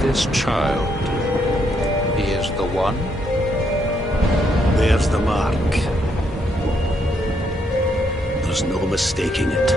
This child, he is the one? There's the mark. There's no mistaking it.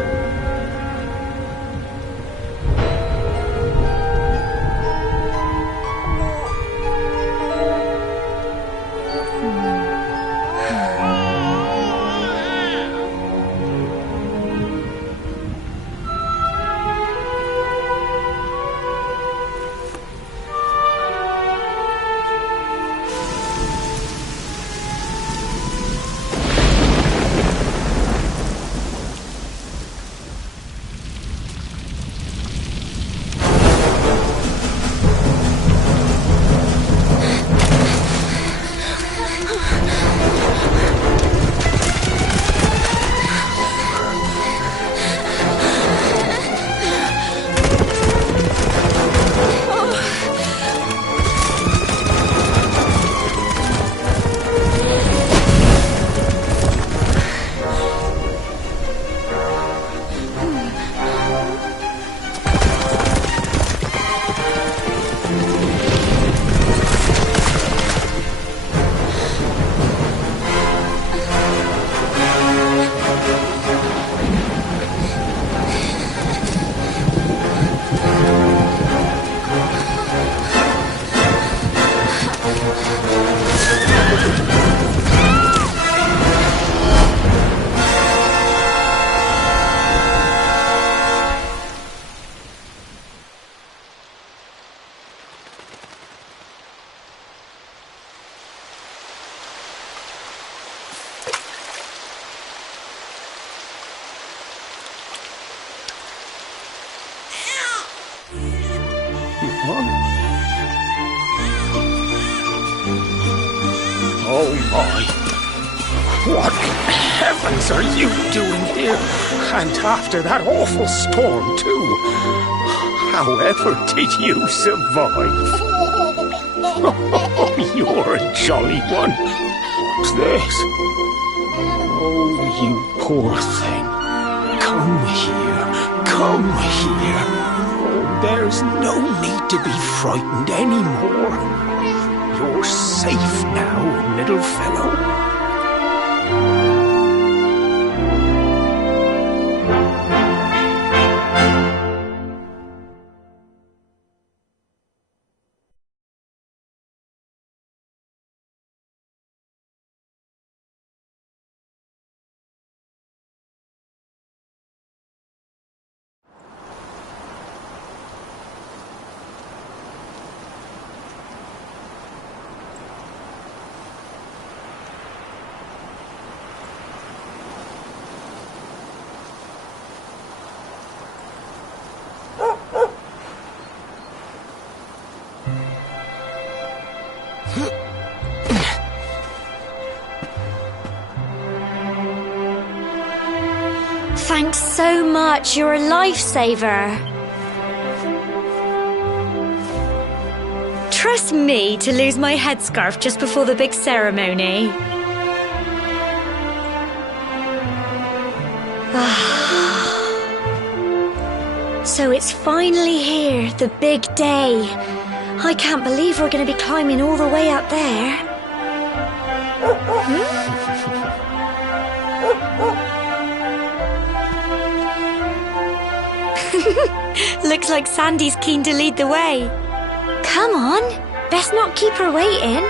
Oh my! What heavens are you doing here? And after that awful storm, too. However did you survive? Oh, you're a jolly one. What's this? Oh, you poor thing. Come here. Come here. Oh, there's no need to be frightened anymore. You're safe now, little fellow. Thanks so much, you're a lifesaver. Trust me to lose my headscarf just before the big ceremony. So it's finally here, the big day. I can't believe we're going to be climbing all the way up there. Looks like Sandy's keen to lead the way. Come on, best not keep her waiting.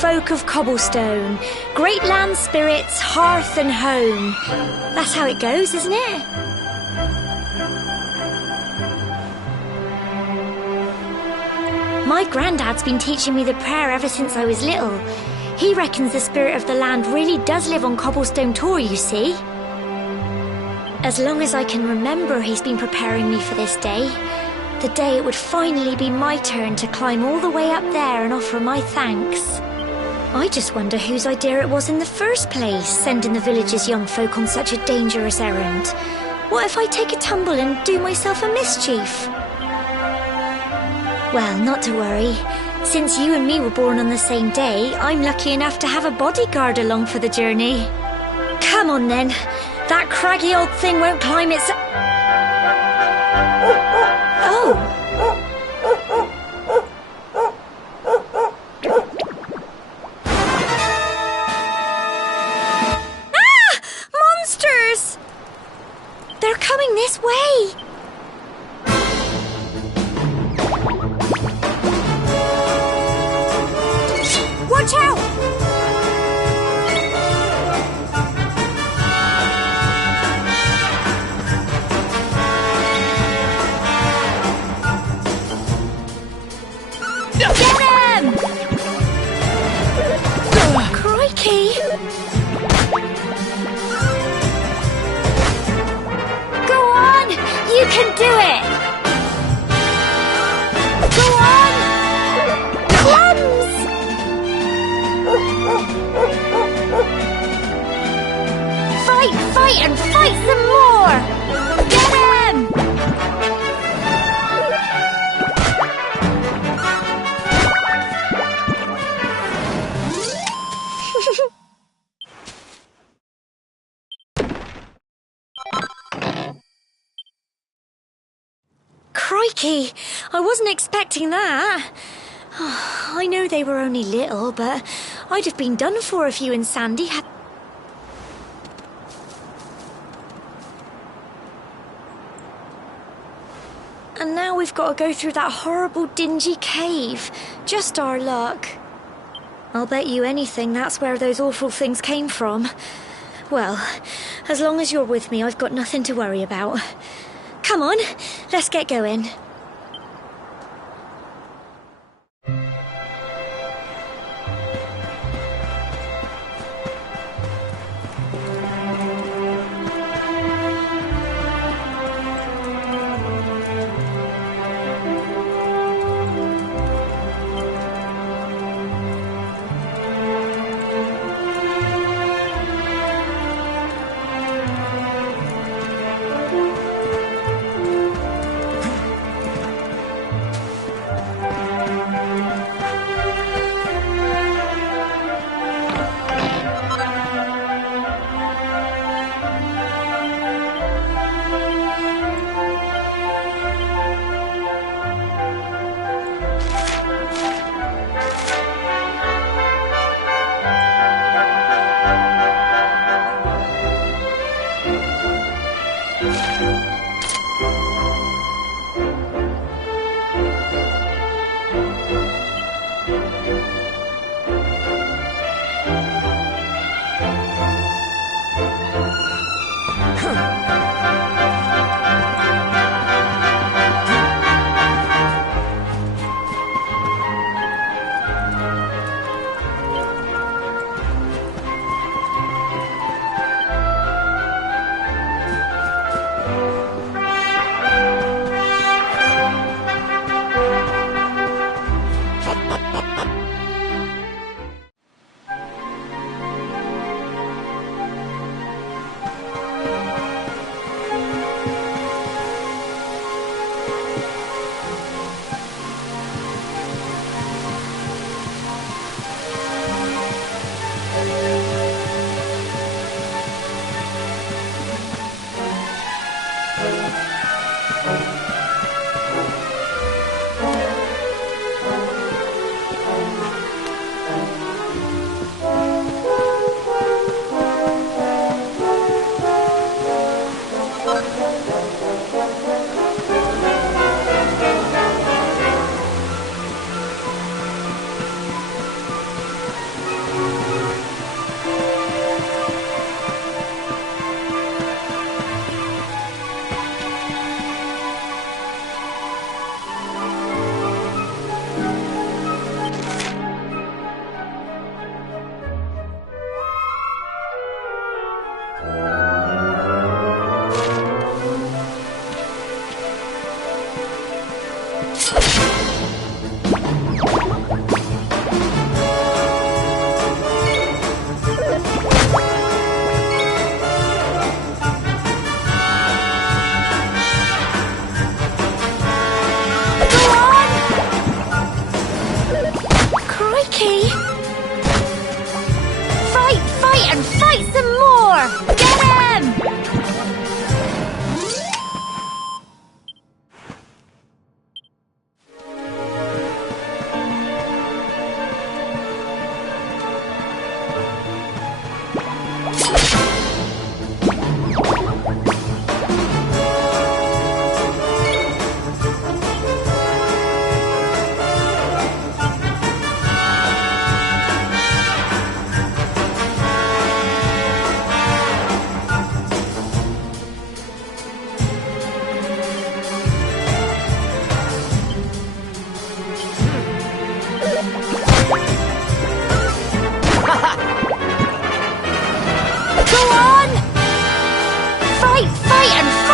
Folk of cobblestone, great land spirits, hearth and home. That's how it goes, isn't it? My granddad's been teaching me the prayer ever since I was little. He reckons the spirit of the land really does live on Cobblestone Tor, you see. As long as I can remember, he's been preparing me for this day. The day it would finally be my turn to climb all the way up there and offer my thanks. I just wonder whose idea it was in the first place, sending the village's young folk on such a dangerous errand. What if I take a tumble and do myself a mischief? Well, not to worry. Since you and me were born on the same day, I'm lucky enough to have a bodyguard along for the journey. Come on then. That craggy old thing won't climb its... Oh! Ah! Monsters! They're coming this way! Watch out! Get him! Crikey! Go on! You can do it! Go on! Plums! Fight, and fight some more! Get him! Crikey, I wasn't expecting that. Oh, I know they were only little, but I'd have been done for if you and Sandy had... And now we've got to go through that horrible dingy cave. Just our luck. I'll bet you anything that's where those awful things came from. Well, as long as you're with me, I've got nothing to worry about. Come on, let's get going.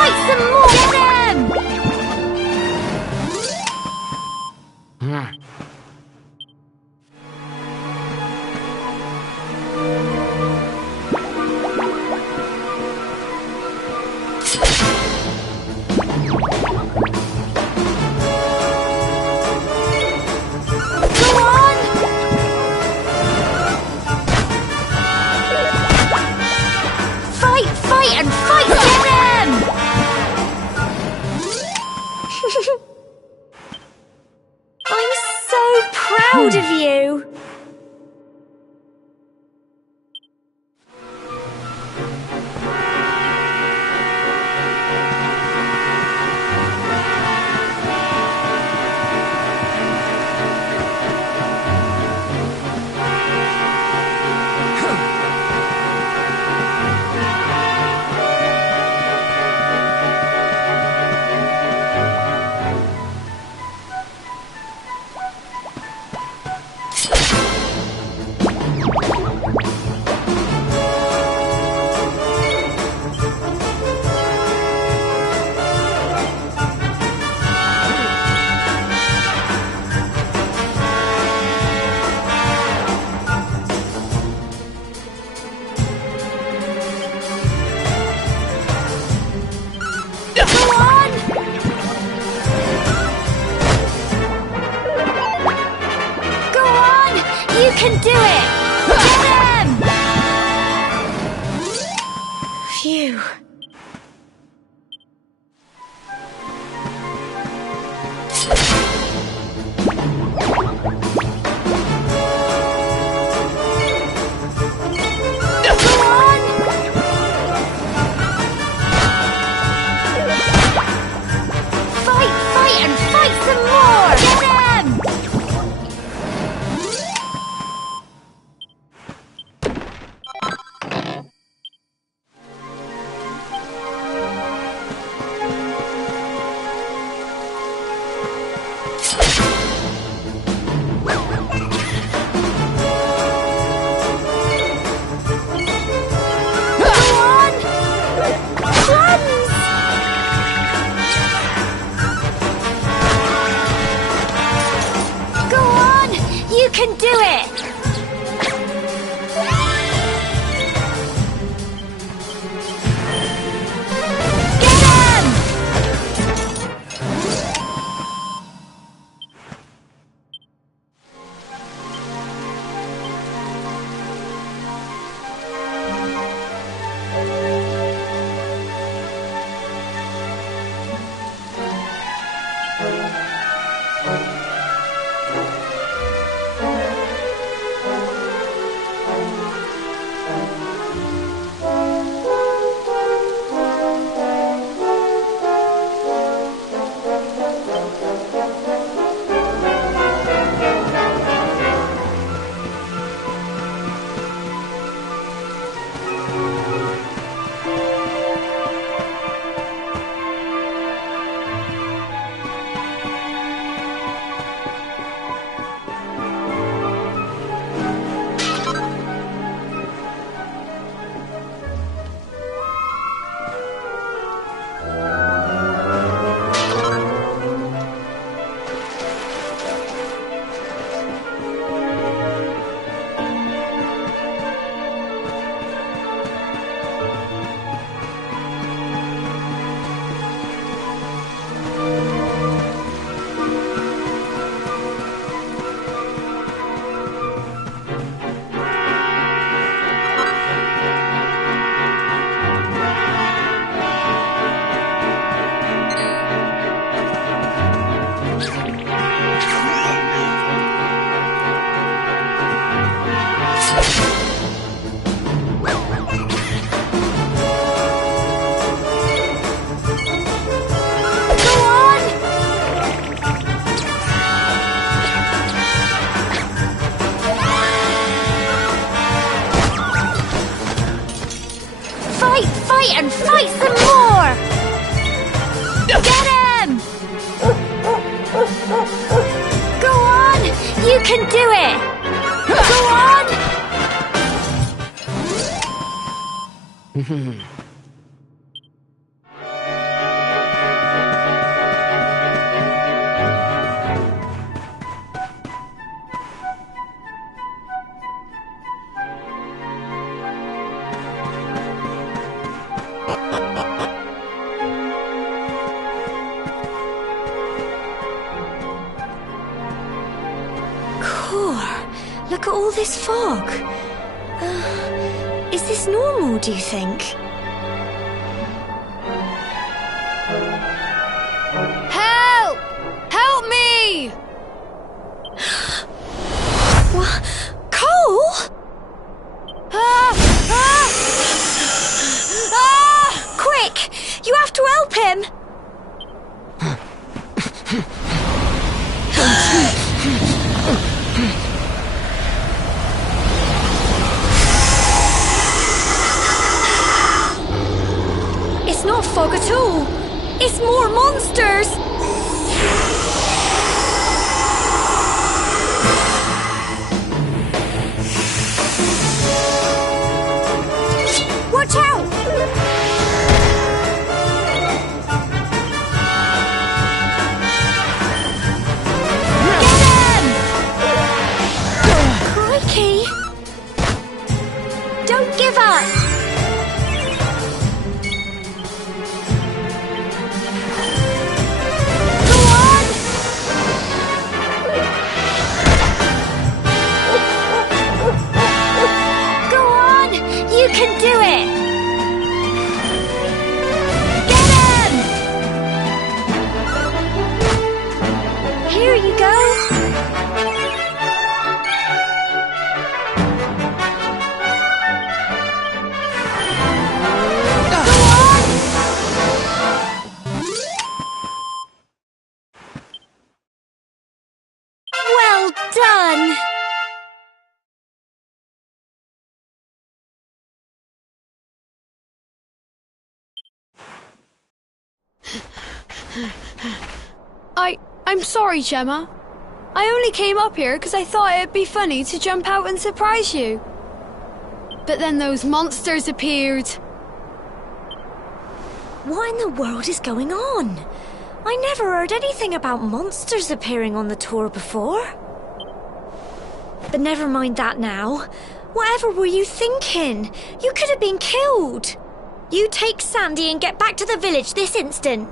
fight some more! Get him! And fight them! I'm so proud of you! You can do it! Get him! Phew. Fight and fight some more! Get him! You can do it! Get him! Fight and fight some more! Get him! Go on! You can do it! Go on! Look at all this fog. Is this normal, do you think? Help! Help me! What? Cole? Quick! You have to help him! It's not fog at all. It's more monsters. Watch out! Get him! Crikey! Don't give up! You can do it! Get him! Here you go! Go on! Well done! I'm sorry, Gemma. I only came up here because I thought it'd be funny to jump out and surprise you. But then those monsters appeared. What in the world is going on? I never heard anything about monsters appearing on the tour before. But never mind that now. Whatever were you thinking? You could have been killed. You take Sandy and get back to the village this instant.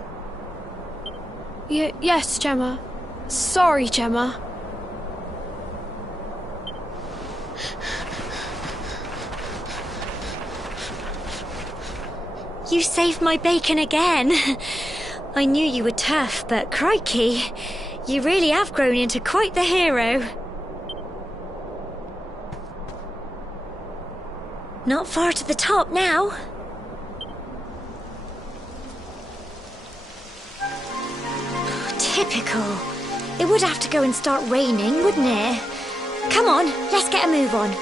Yes, Gemma. Sorry, Gemma. You saved my bacon again. I knew you were tough, but crikey, you really have grown into quite the hero. Not far to the top now. Typical. It would have to go and start raining, wouldn't it? Come on, let's get a move on.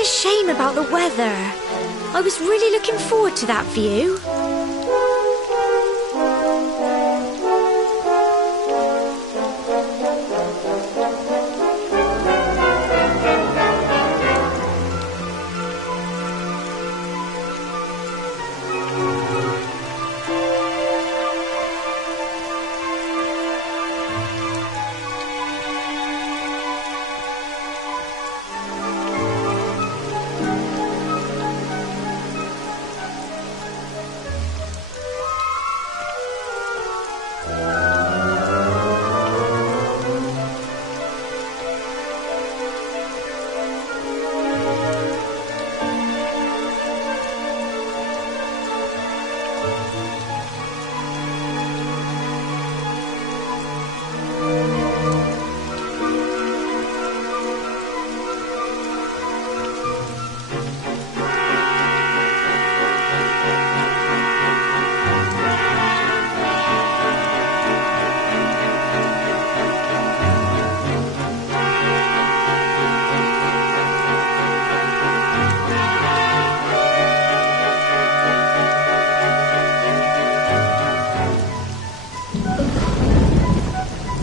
a shame about the weather. I was really looking forward to that view.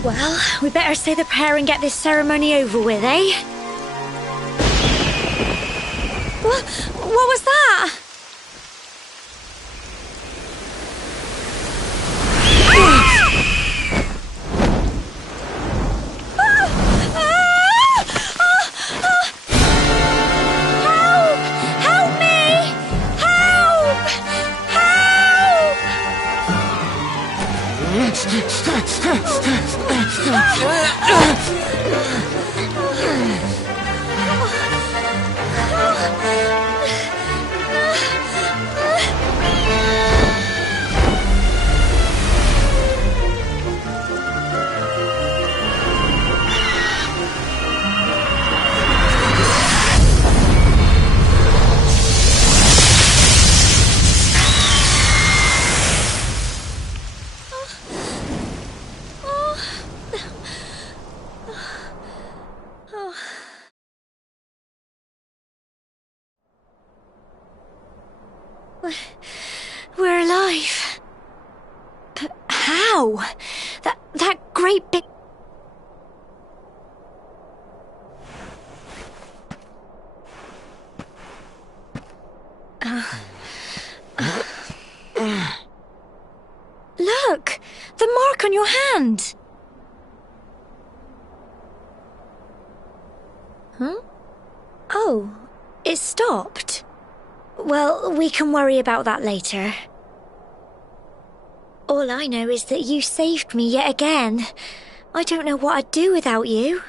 Well, we better say the prayer and get this ceremony over with, eh? What was that? We're alive. But how? That great big... Look! The mark on your hand! Huh? Oh, it stopped. Well, we can worry about that later. All I know is that you saved me yet again. I don't know what I'd do without you.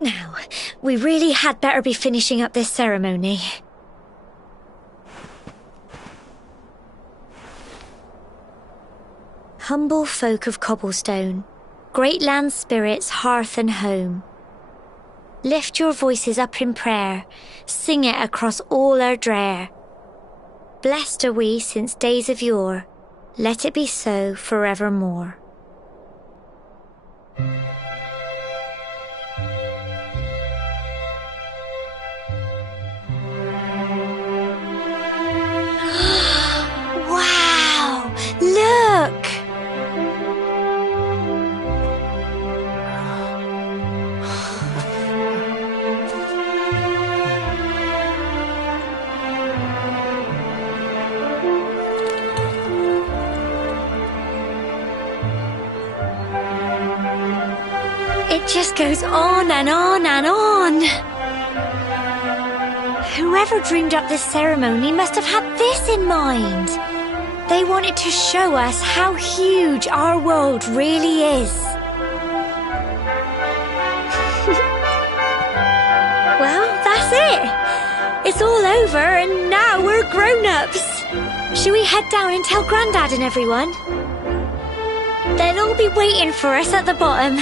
Now, we really had better be finishing up this ceremony. Humble folk of cobblestone, great land spirits, hearth and home. Lift your voices up in prayer, sing it across all our drear. Blessed are we since days of yore, let it be so forevermore. Wow! Look! It just goes on and on and on. Whoever dreamed up this ceremony must have had this in mind. They wanted to show us how huge our world really is. Well, that's it. It's all over and now we're grown-ups. Shall we head down and tell Grandad and everyone? They'll all be waiting for us at the bottom.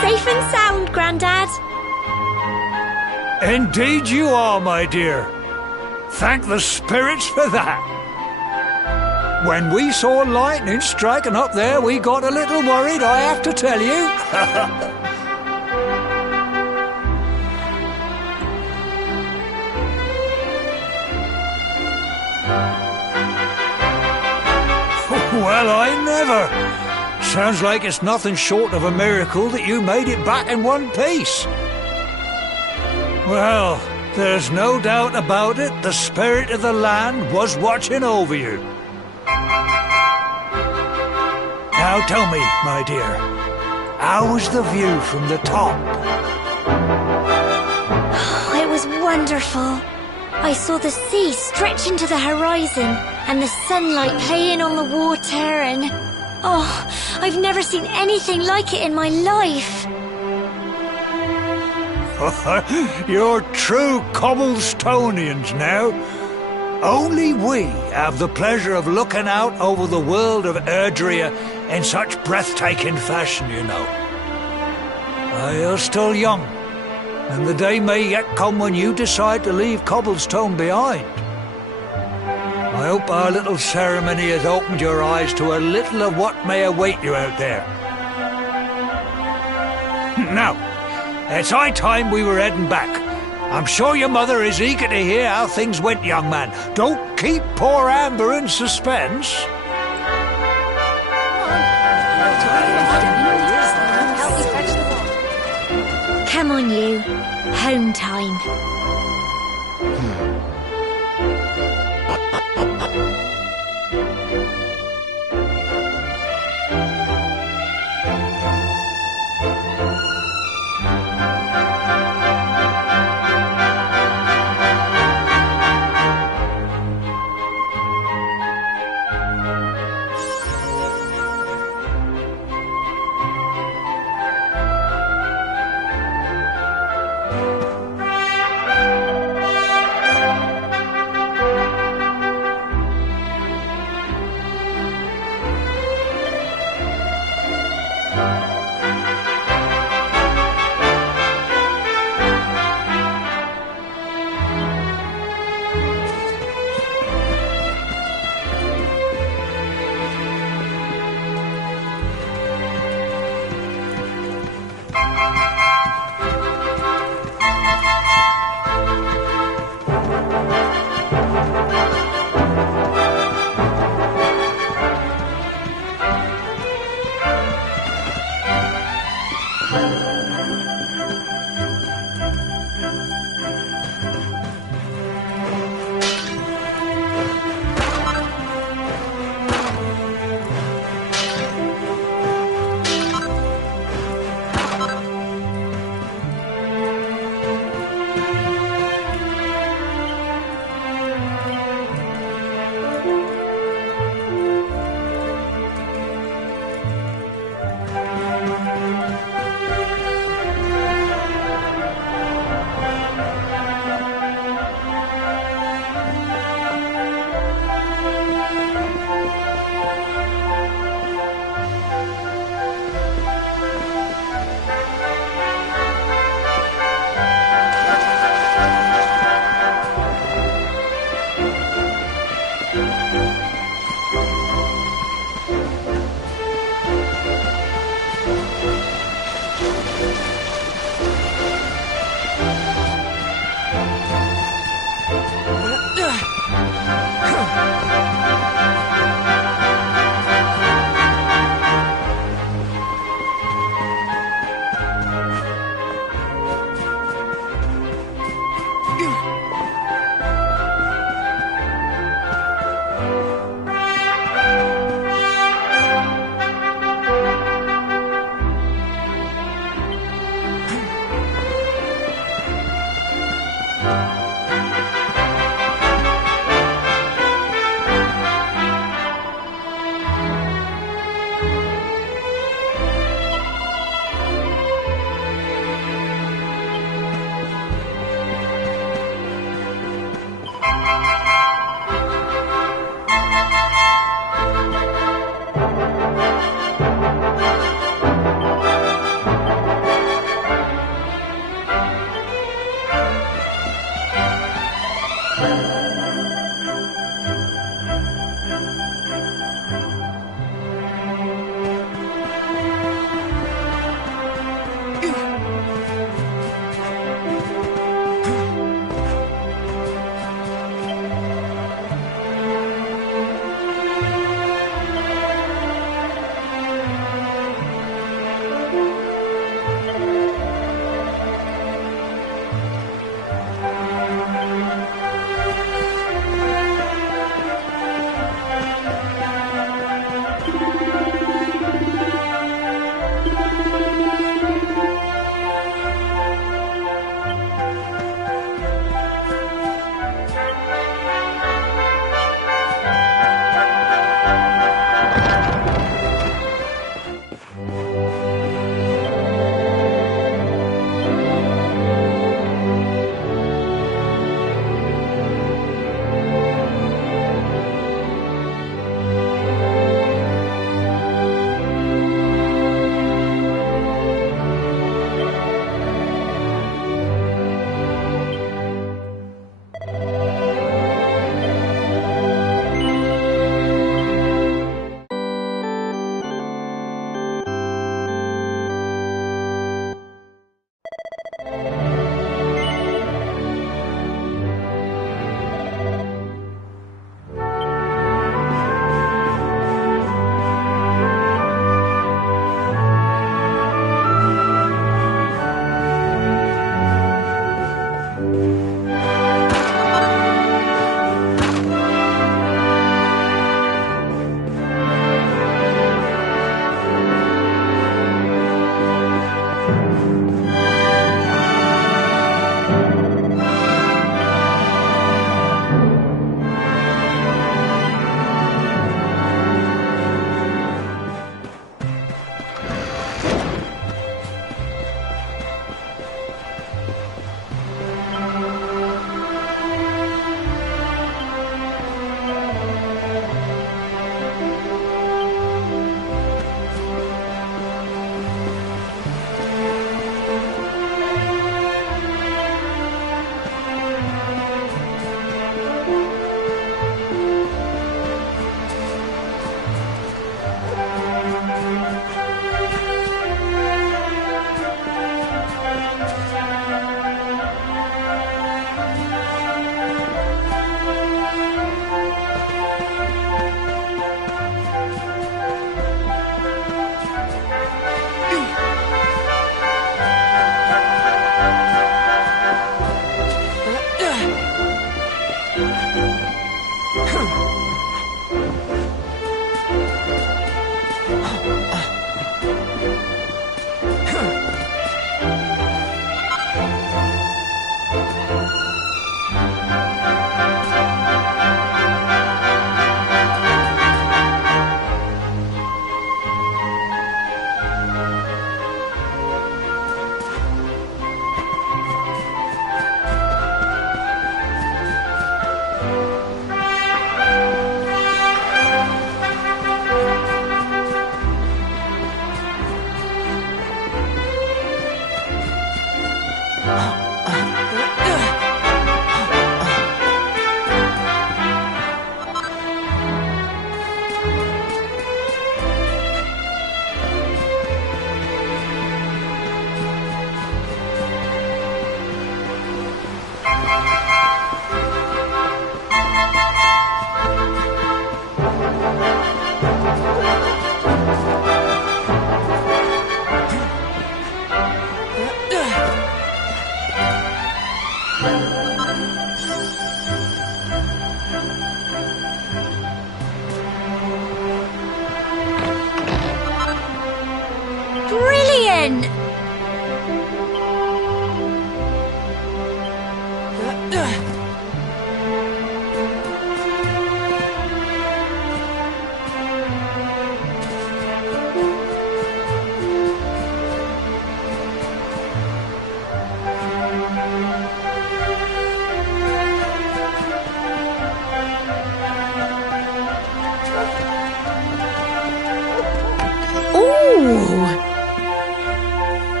Safe and sound, Grandad. Indeed you are, my dear. Thank the spirits for that. When we saw lightning striking up there, we got a little worried, I have to tell you. Well, I never. Sounds like it's nothing short of a miracle that you made it back in one piece. Well, there's no doubt about it, the spirit of the land was watching over you. Now tell me, my dear, how was the view from the top? It was wonderful. I saw the sea stretch into the horizon and the sunlight playing on the water and... Oh, I've never seen anything like it in my life. You're true Cobblestonians now. Only we have the pleasure of looking out over the world of Erdrea in such breathtaking fashion, you know. You're still young, and the day may yet come when you decide to leave Cobblestone behind. I hope our little ceremony has opened your eyes to a little of what may await you out there. Now, it's high time we were heading back. I'm sure your mother is eager to hear how things went, young man. Don't keep poor Amber in suspense. Come on, you. Home time.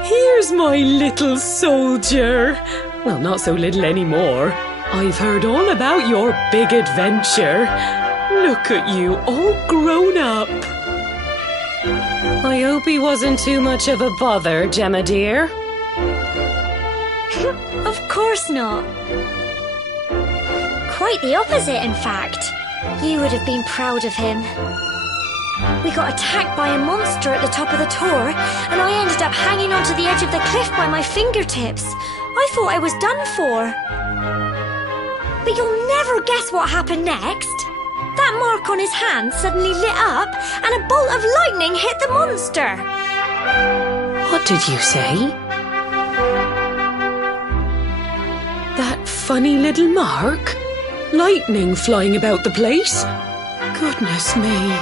Here's my little soldier. Well, not so little anymore. I've heard all about your big adventure. Look at you, all grown up. I hope he wasn't too much of a bother, Gemma dear. Of course not. Quite the opposite, in fact. You would have been proud of him. We got attacked by a monster at the top of the tour, and I ended up hanging onto the edge of the cliff by my fingertips. I thought I was done for. But you'll never guess what happened next. That mark on his hand suddenly lit up, and a bolt of lightning hit the monster. What did you say? That funny little mark? Lightning flying about the place? Goodness me.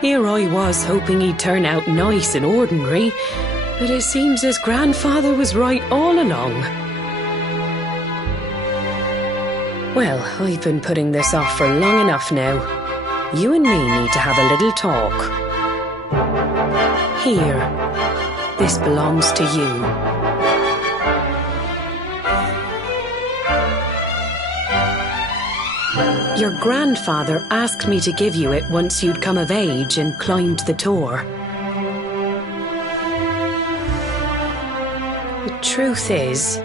Here I was hoping he'd turn out nice and ordinary, but it seems his grandfather was right all along. Well, I've been putting this off for long enough now. You and me need to have a little talk. Here, this belongs to you. Your grandfather asked me to give you it once you'd come of age and climbed the tor. The truth is,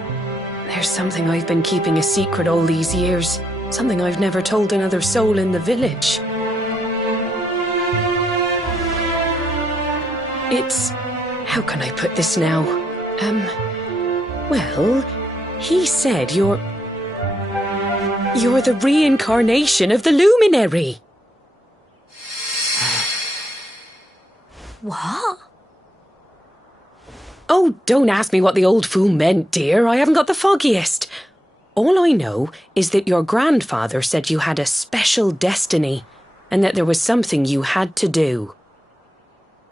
there's something I've been keeping a secret all these years. Something I've never told another soul in the village. It's... how can I put this now? Well, he said you're the reincarnation of the luminary. What? Oh, don't ask me what the old fool meant, dear. I haven't got the foggiest. All I know is that your grandfather said you had a special destiny and that there was something you had to do.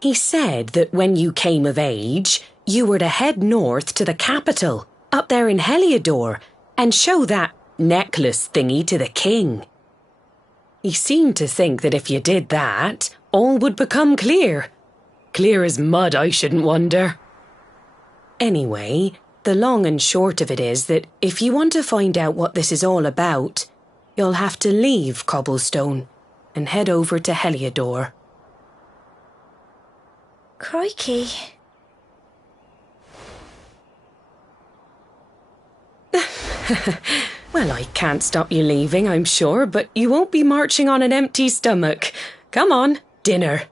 He said that when you came of age, you were to head north to the capital, up there in Heliodor, and show that necklace thingy to the king. He seemed to think that if you did that, all would become clear. Clear as mud, I shouldn't wonder. Anyway, the long and short of it is that if you want to find out what this is all about, you'll have to leave Cobblestone and head over to Heliodor. Crikey. Well, I can't stop you leaving, I'm sure, but you won't be marching on an empty stomach. Come on, dinner.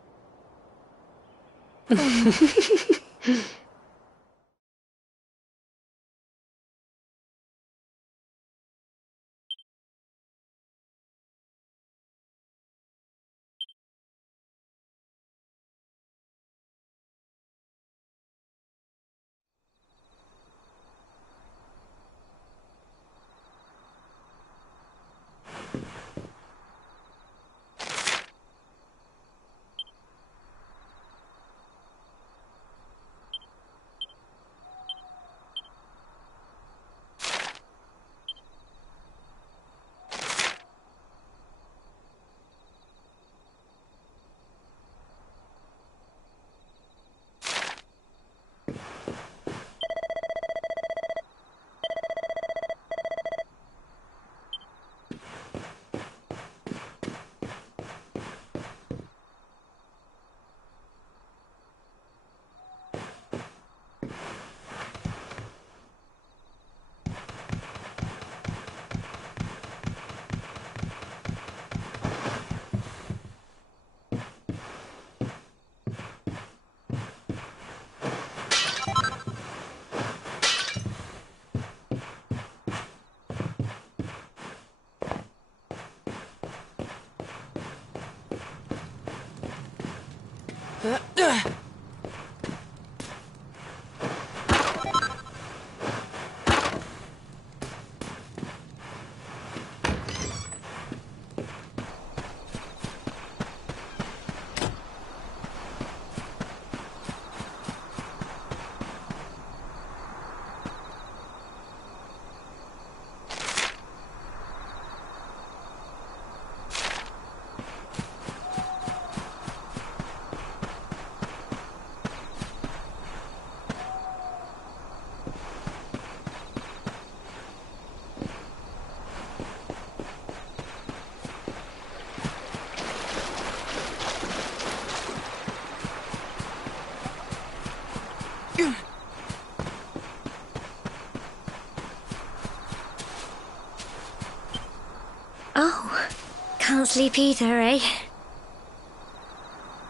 can't sleep either, eh?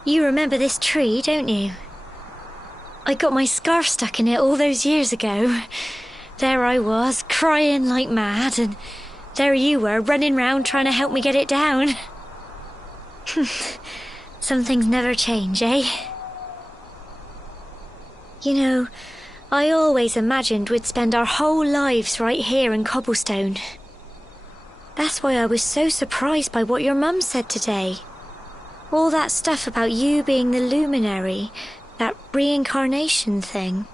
You remember this tree, don't you? I got my scarf stuck in it all those years ago. There I was, crying like mad, and there you were, running round trying to help me get it down. Some things never change, eh? You know, I always imagined we'd spend our whole lives right here in Cobblestone. That's why I was so surprised by what your mum said today. All that stuff about you being the luminary, that reincarnation thing.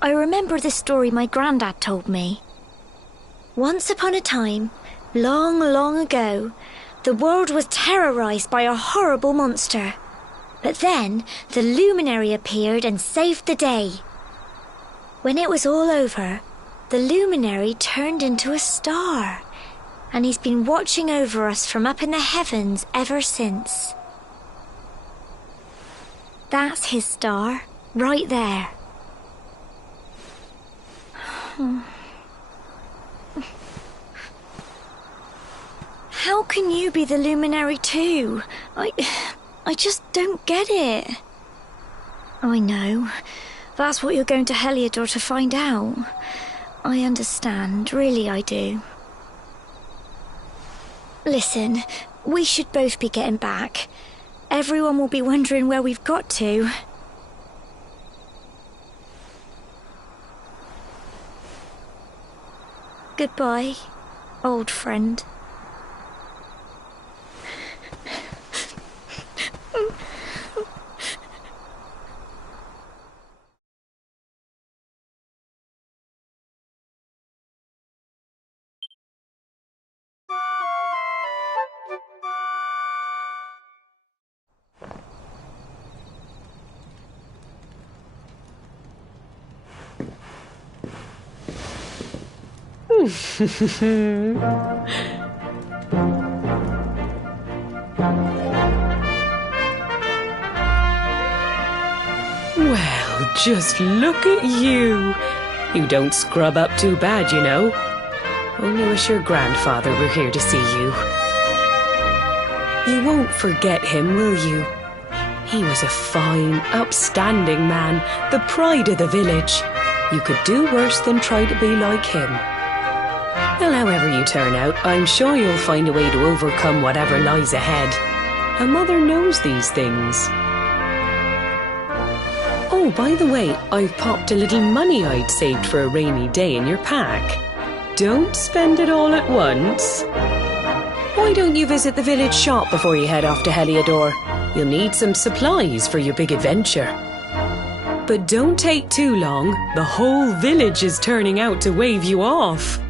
I remember the story my granddad told me. Once upon a time, long, long ago, the world was terrorized by a horrible monster. But then the luminary appeared and saved the day. When it was all over, the luminary turned into a star, and he's been watching over us from up in the heavens ever since. That's his star, right there. How can you be the luminary too? I just don't get it. I know. That's what you're going to Heliodor to find out. I understand, really I do. Listen, we should both be getting back. Everyone will be wondering where we've got to. Goodbye, old friend. Well, just look at you. You don't scrub up too bad, you know. Only wish your grandfather were here to see you. You won't forget him, will you? He was a fine, upstanding man, the pride of the village. You could do worse than try to be like him. Well, however you turn out, I'm sure you'll find a way to overcome whatever lies ahead. A mother knows these things. Oh, by the way, I've popped a little money I'd saved for a rainy day in your pack. Don't spend it all at once. Why don't you visit the village shop before you head off to Heliodor? You'll need some supplies for your big adventure. But don't take too long. The whole village is turning out to wave you off.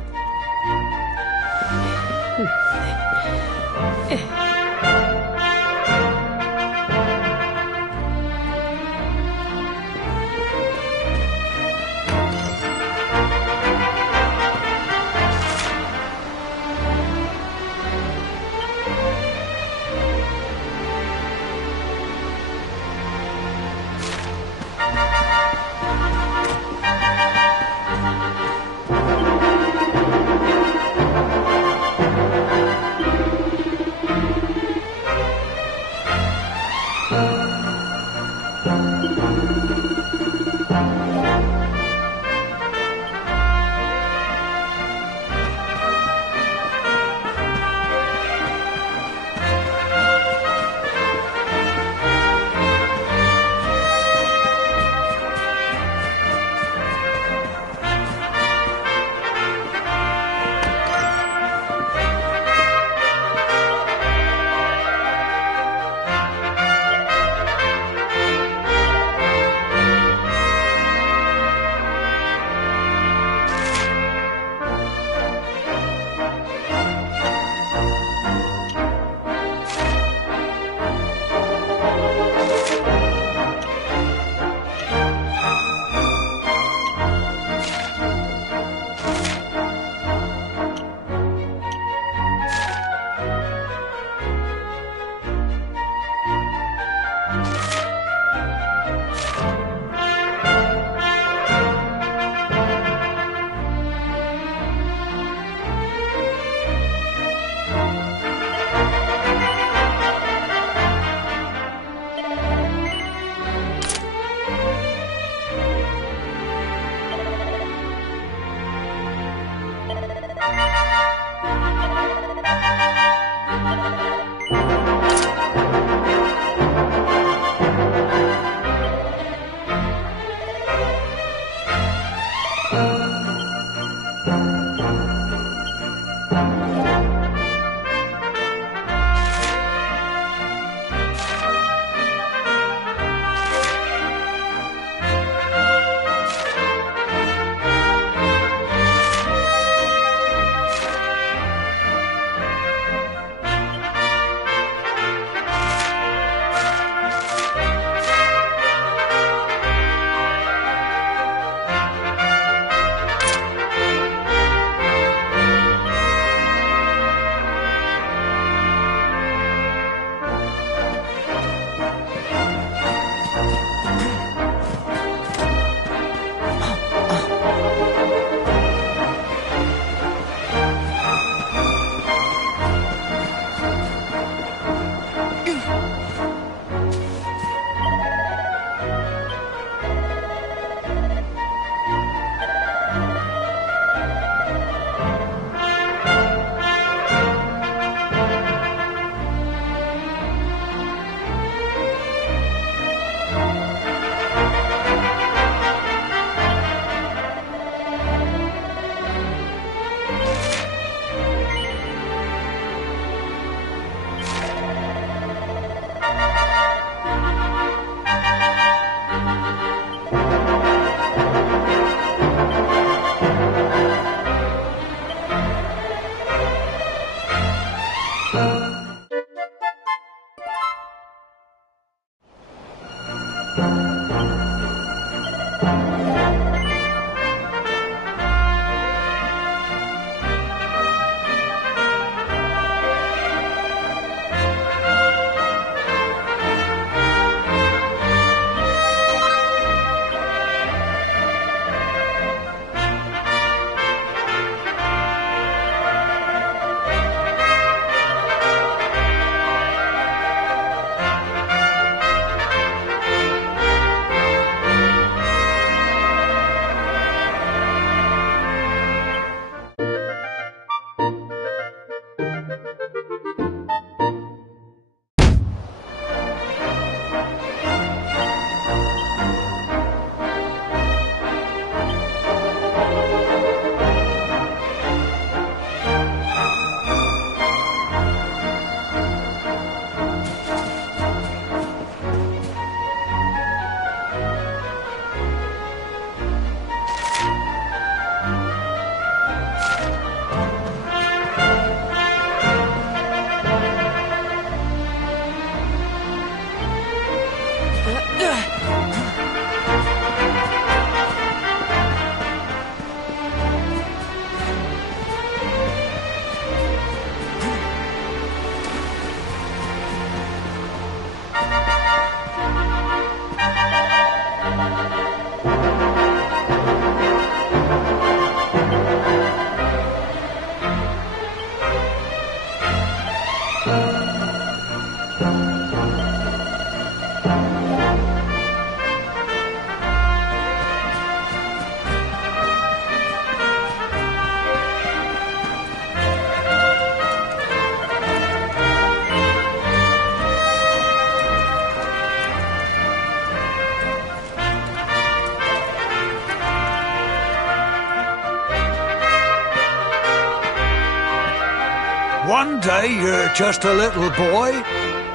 One day you're just a little boy,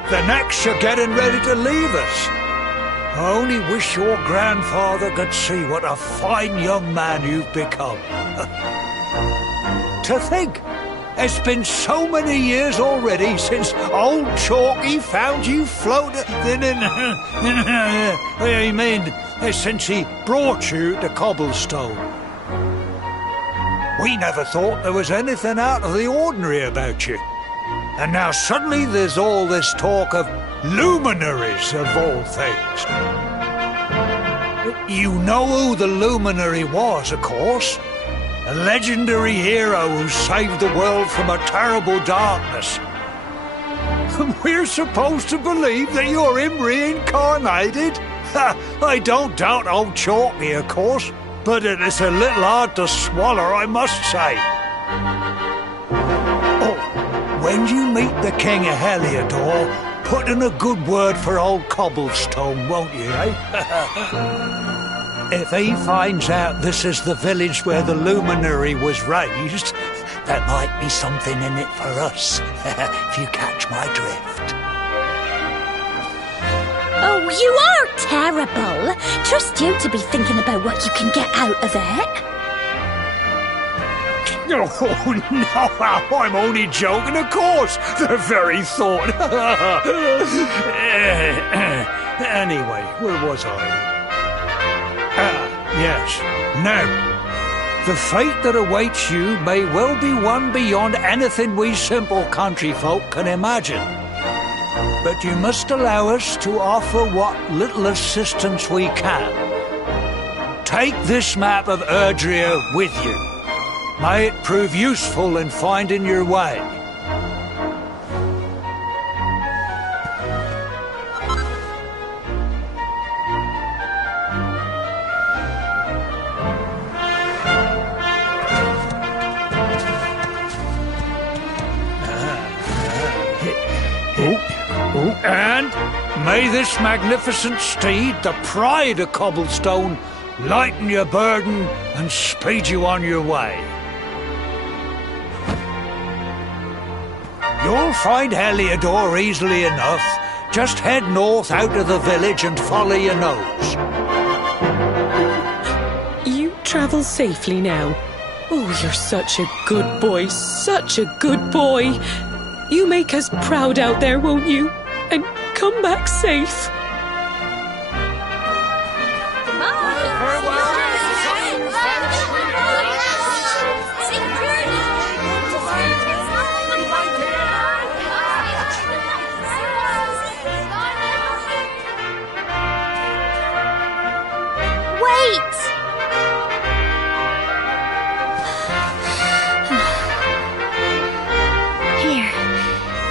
the next you're getting ready to leave us. I only wish your grandfather could see what a fine young man you've become. To think, it's been so many years already since old Chalky found you floating I mean, since he brought you to Cobblestone. We never thought there was anything out of the ordinary about you. And now suddenly there's all this talk of luminaries of all things. You know who the luminary was, of course. A legendary hero who saved the world from a terrible darkness. And we're supposed to believe that you're him reincarnated? I don't doubt old Chalky, of course, but it is a little hard to swallow, I must say. Oh, when you meet the King of Heliodor, put in a good word for old Cobblestone, won't you, eh? If he finds out this is the village where the luminary was raised, there might be something in it for us, if you catch my drift. Oh, you are terrible. Trust you to be thinking about what you can get out of it. Oh, no, I'm only joking, of course. The very thought. Anyway, where was I? Yes. Now, the fate that awaits you may well be one beyond anything we simple country folk can imagine. But you must allow us to offer what little assistance we can. Take this map of Erdrea with you. May it prove useful in finding your way. And may this magnificent steed, the pride of Cobblestone, lighten your burden and speed you on your way. You'll find Heliodor easily enough. Just head north out of the village and follow your nose. You travel safely now. Oh, you're such a good boy, such a good boy. You make us proud out there, won't you? And come back safe.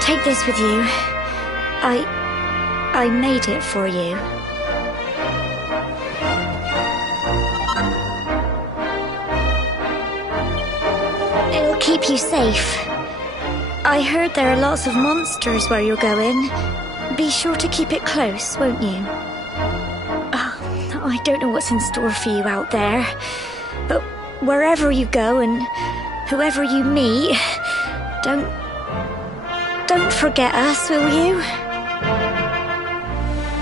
Take this with you. I made it for you. It'll keep you safe. I heard there are lots of monsters where you're going. Be sure to keep it close, won't you? I don't know what's in store for you out there, but wherever you go and whoever you meet, don't forget us, will you?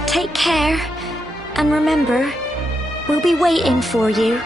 Take care, and remember, we'll be waiting for you.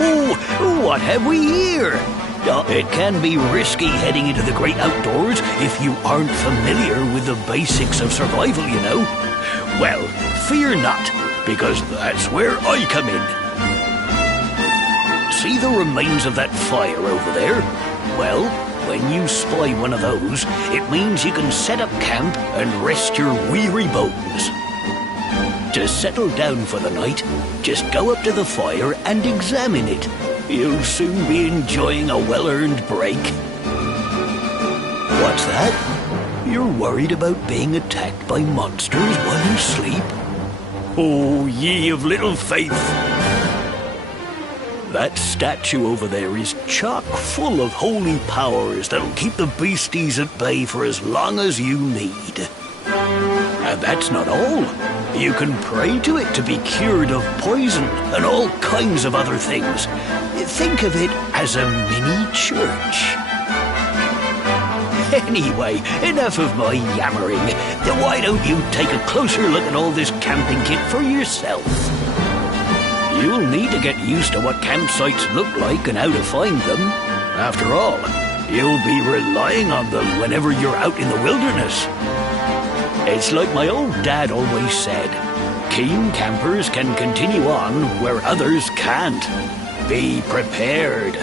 Oh, what have we here? It can be risky heading into the great outdoors if you aren't familiar with the basics of survival, you know. Well, fear not, because that's where I come in. See the remains of that fire over there? Well, when you spy one of those, it means you can set up camp and rest your weary bones. To settle down for the night, just go up to the fire and examine it. You'll soon be enjoying a well-earned break. What's that? You're worried about being attacked by monsters while you sleep? Oh, ye of little faith! That statue over there is chock full of holy powers that'll keep the beasties at bay for as long as you need. And that's not all. You can pray to it to be cured of poison and all kinds of other things. Think of it as a mini church. Anyway, enough of my yammering. Why don't you take a closer look at all this camping kit for yourself? You'll need to get used to what campsites look like and how to find them. After all, you'll be relying on them whenever you're out in the wilderness. It's like my old dad always said, keen campers can continue on where others can't. Be prepared.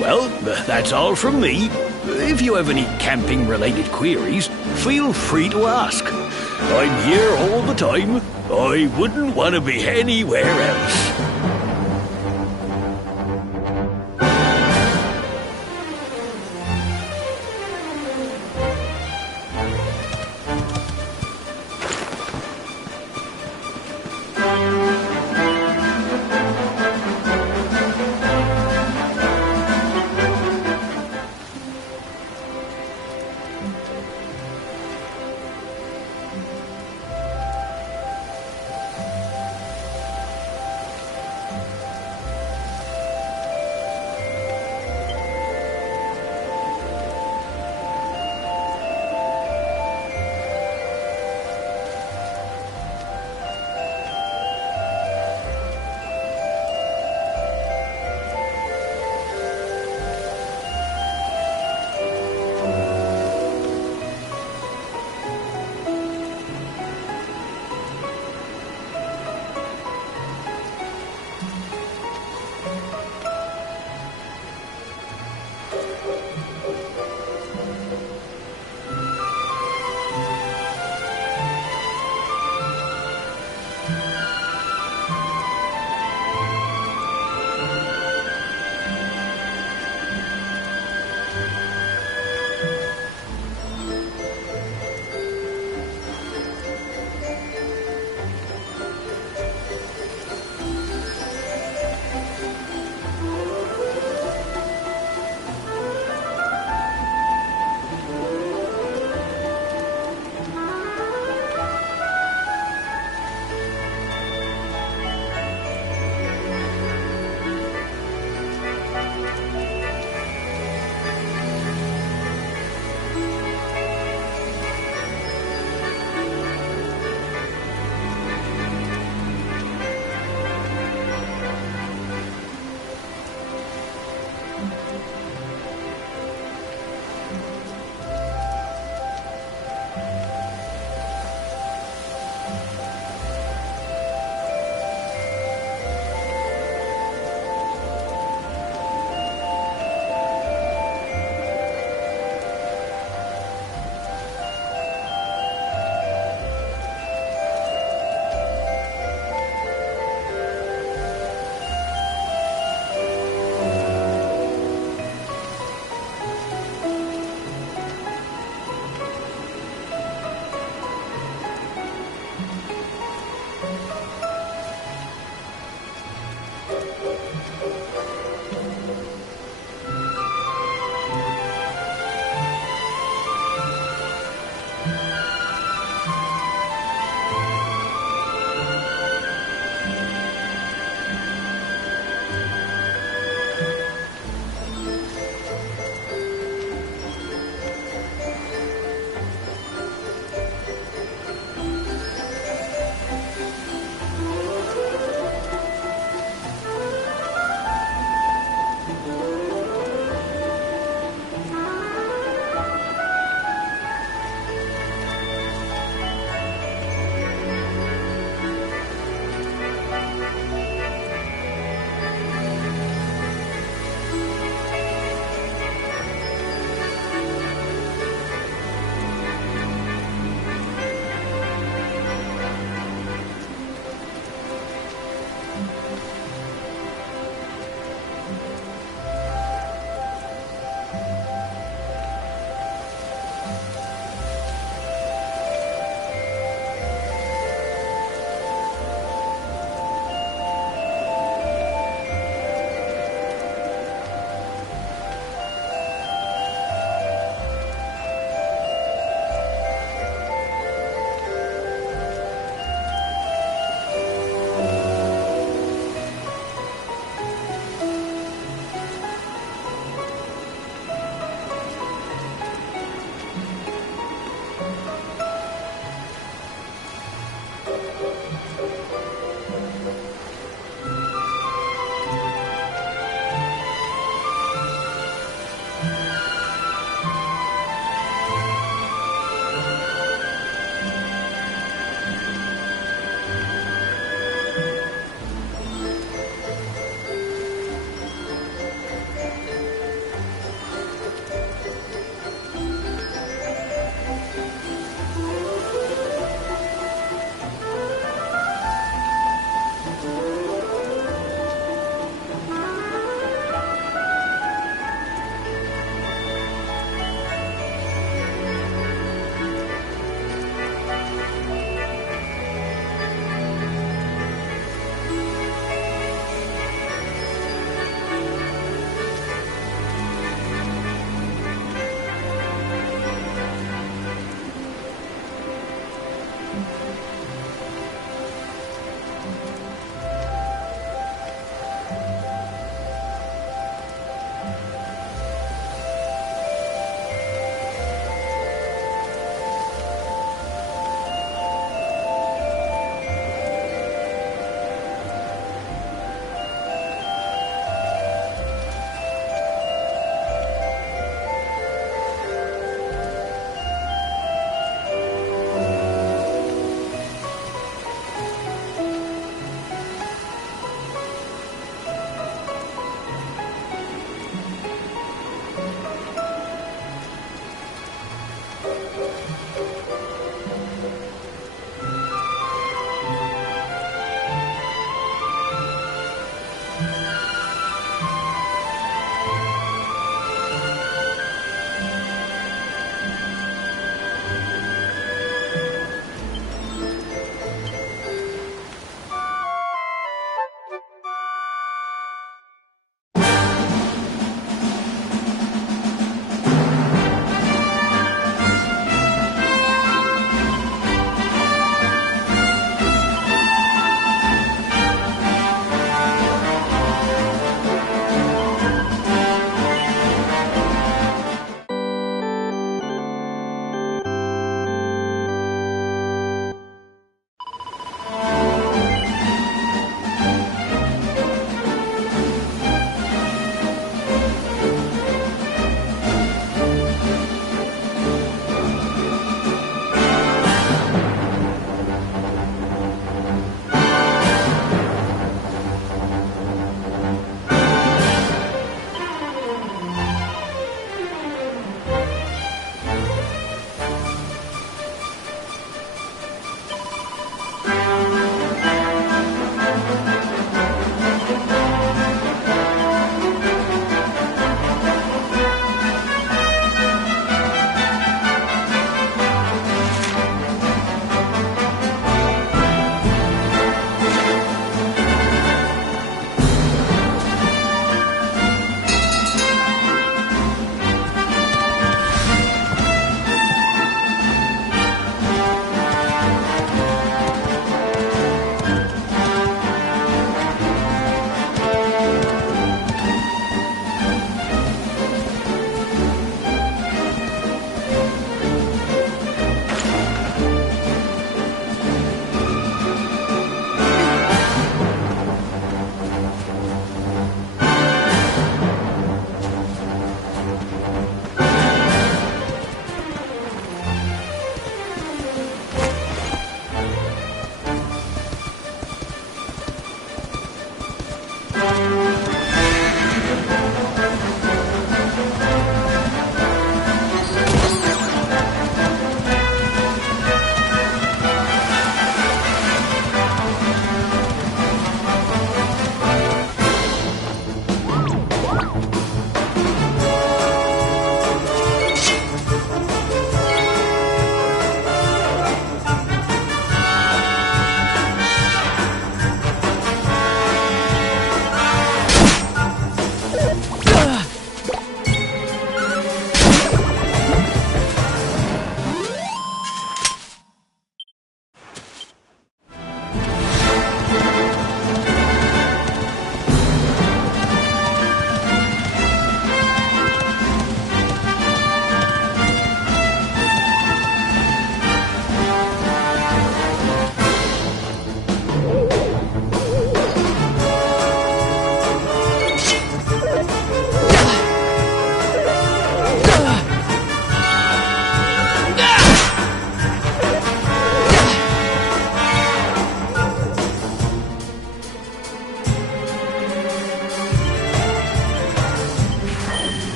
Well, that's all from me. If you have any camping-related queries, feel free to ask. I'm here all the time. I wouldn't want to be anywhere else.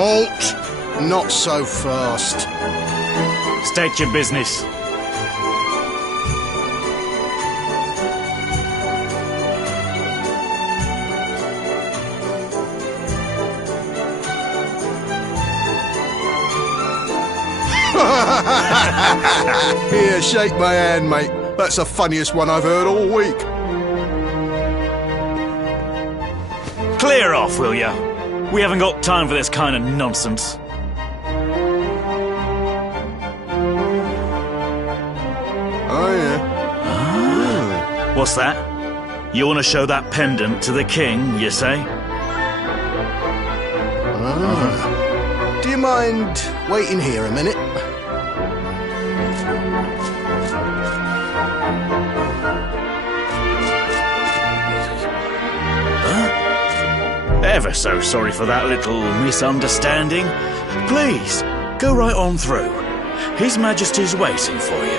Halt! Not so fast. State your business. Here, shake my hand, mate. That's the funniest one I've heard all week. Clear off, will ya? We haven't got time for this kind of nonsense. Oh, yeah. What's that? You want to show that pendant to the king, you say? Do you mind waiting here a minute? Ever so sorry for that little misunderstanding. Please, go right on through. His Majesty's waiting for you.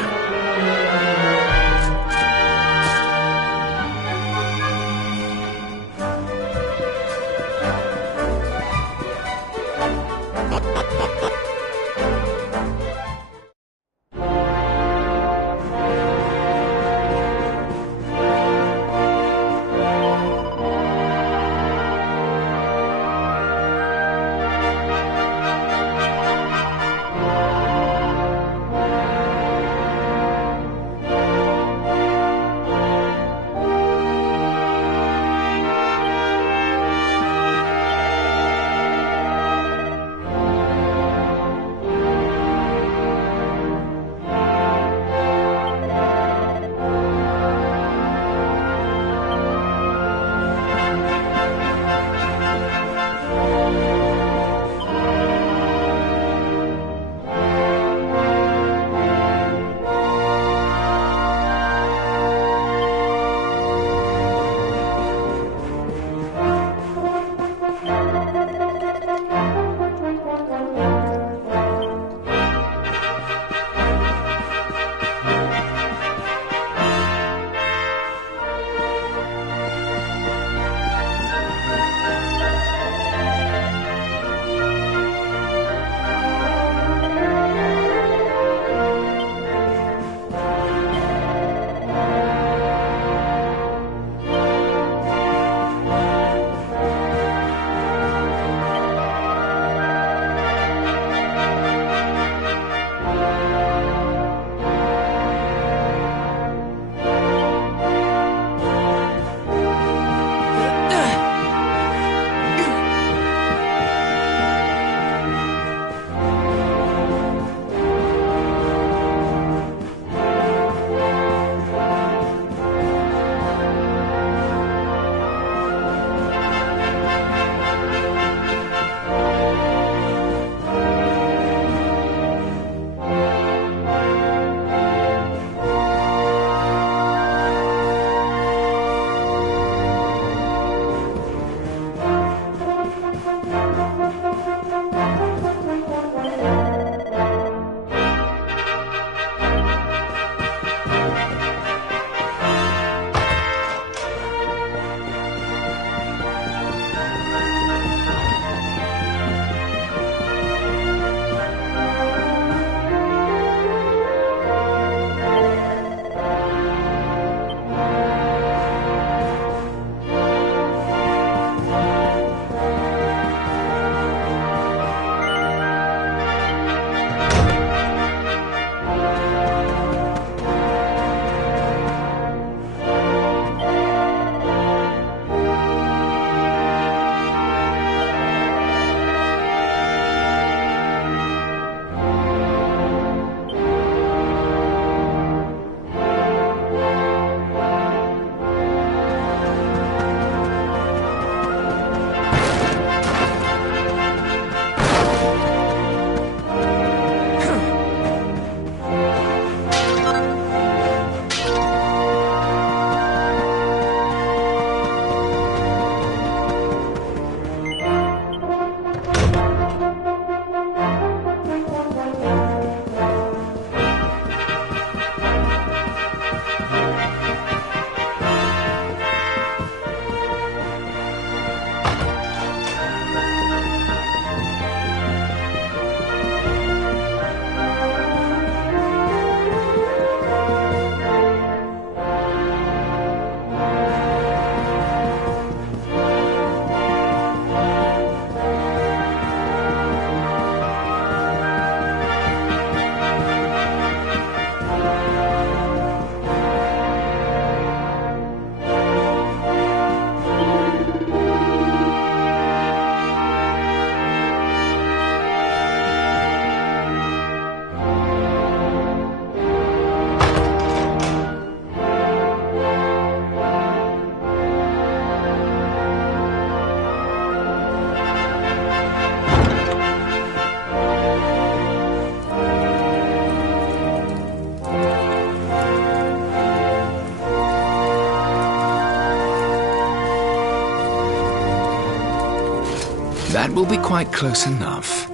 That will be quite close enough.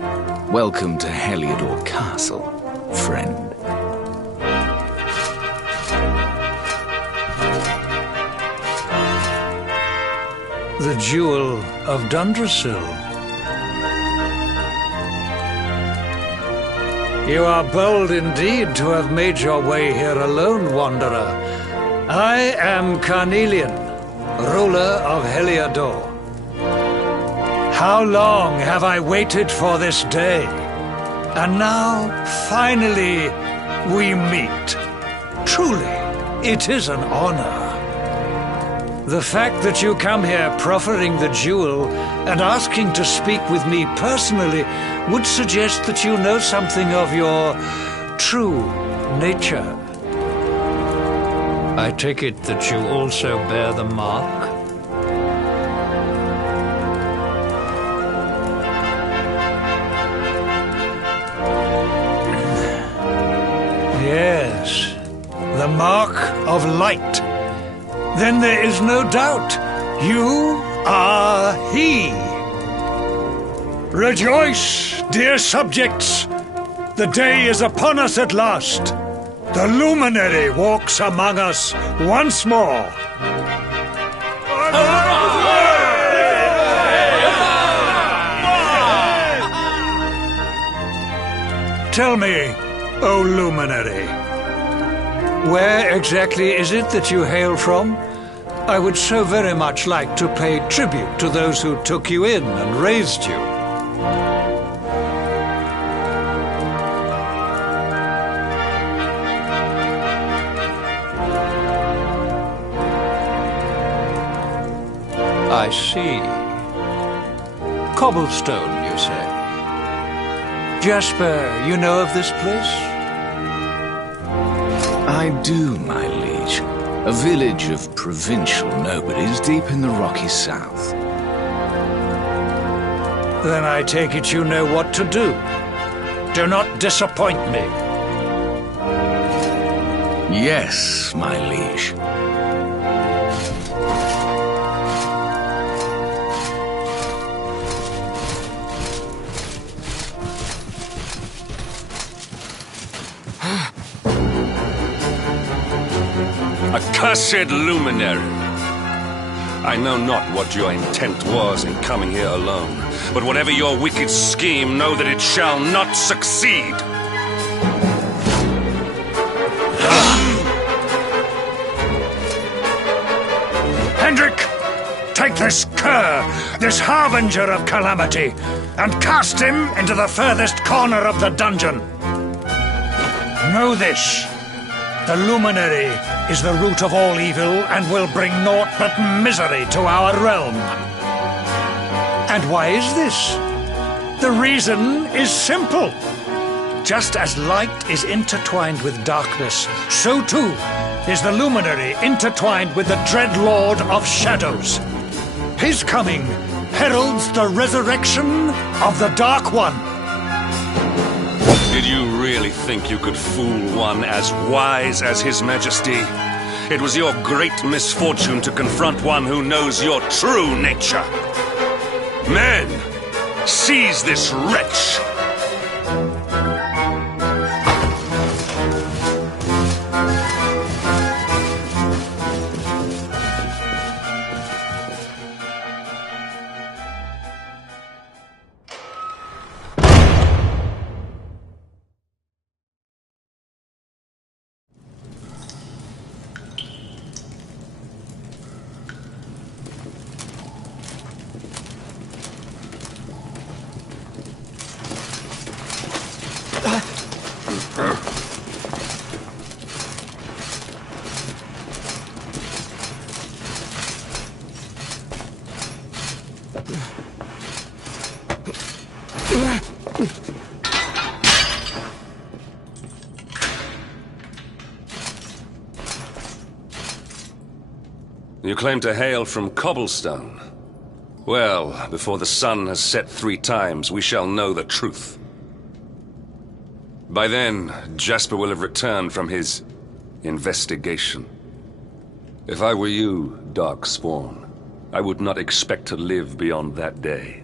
Welcome to Heliodor Castle, friend. The Jewel of Dundrasil. You are bold indeed to have made your way here alone, Wanderer. I am Carnelian, ruler of Heliodor. How long have I waited for this day? And now, finally, we meet. Truly, it is an honor. The fact that you come here proffering the jewel and asking to speak with me personally would suggest that you know something of your true nature. I take it that you also bear the mark? Yes, the mark of light. Then there is no doubt, you are he. Rejoice, dear subjects! The day is upon us at last. The luminary walks among us once more. Tell me, O luminary, where exactly is it that you hail from? I would so very much like to pay tribute to those who took you in and raised you. I see. Cobblestone, you say? Jasper, you know of this place? I do, my liege. A village of provincial nobodies deep in the rocky south. Then I take it you know what to do. Do not disappoint me. Yes, my liege. Accursed luminary! I know not what your intent was in coming here alone, but whatever your wicked scheme, know that it shall not succeed! Hendrik! Take this cur, this harbinger of calamity, and cast him into the furthest corner of the dungeon. Know this. The luminary is the root of all evil and will bring naught but misery to our realm. And why is this? The reason is simple. Just as light is intertwined with darkness, so too is the luminary intertwined with the dread lord of shadows. His coming heralds the resurrection of the Dark One. Did you really think you could fool one as wise as His Majesty? It was your great misfortune to confront one who knows your true nature. Men, seize this wretch! You claim to hail from Cobblestone. Well, before the sun has set 3 times, we shall know the truth. By then, Jasper will have returned from his investigation. If I were you, Darkspawn, I would not expect to live beyond that day.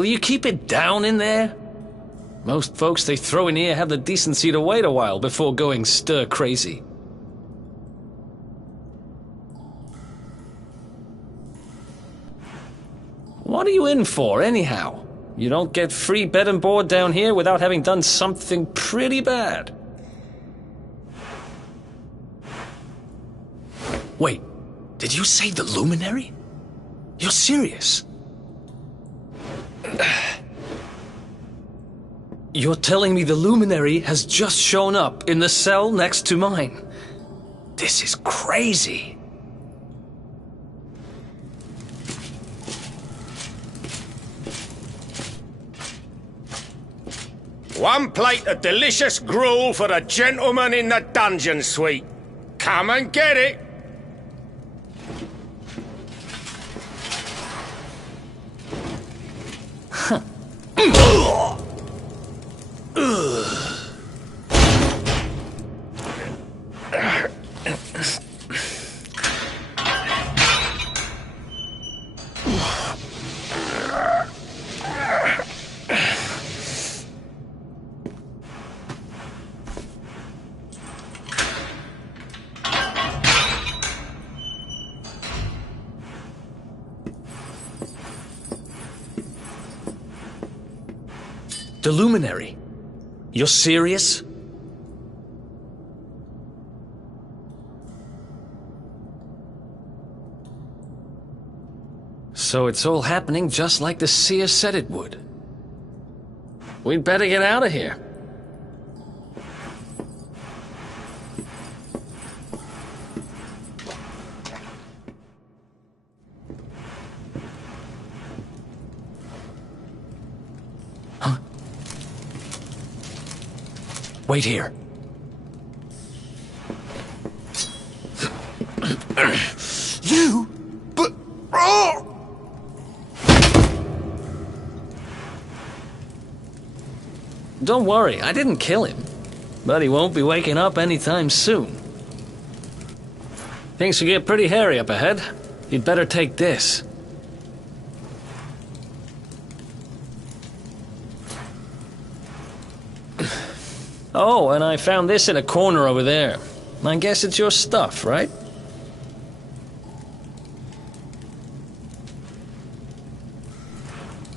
Will you keep it down in there? Most folks they throw in here have the decency to wait a while before going stir crazy. What are you in for, anyhow? You don't get free bed and board down here without having done something pretty bad. Wait, did you say the Luminary? You're serious? You're telling me the Luminary has just shown up in the cell next to mine? This is crazy. One plate of delicious gruel for the gentleman in the dungeon suite. Come and get it. The Luminary? You're serious? So it's all happening just like the seer said it would. We'd better get out of here. Huh? Wait here. You? But... Oh! Don't worry, I didn't kill him. But he won't be waking up anytime soon. Things will get pretty hairy up ahead. You'd better take this. Oh, and I found this in a corner over there. I guess it's your stuff, right?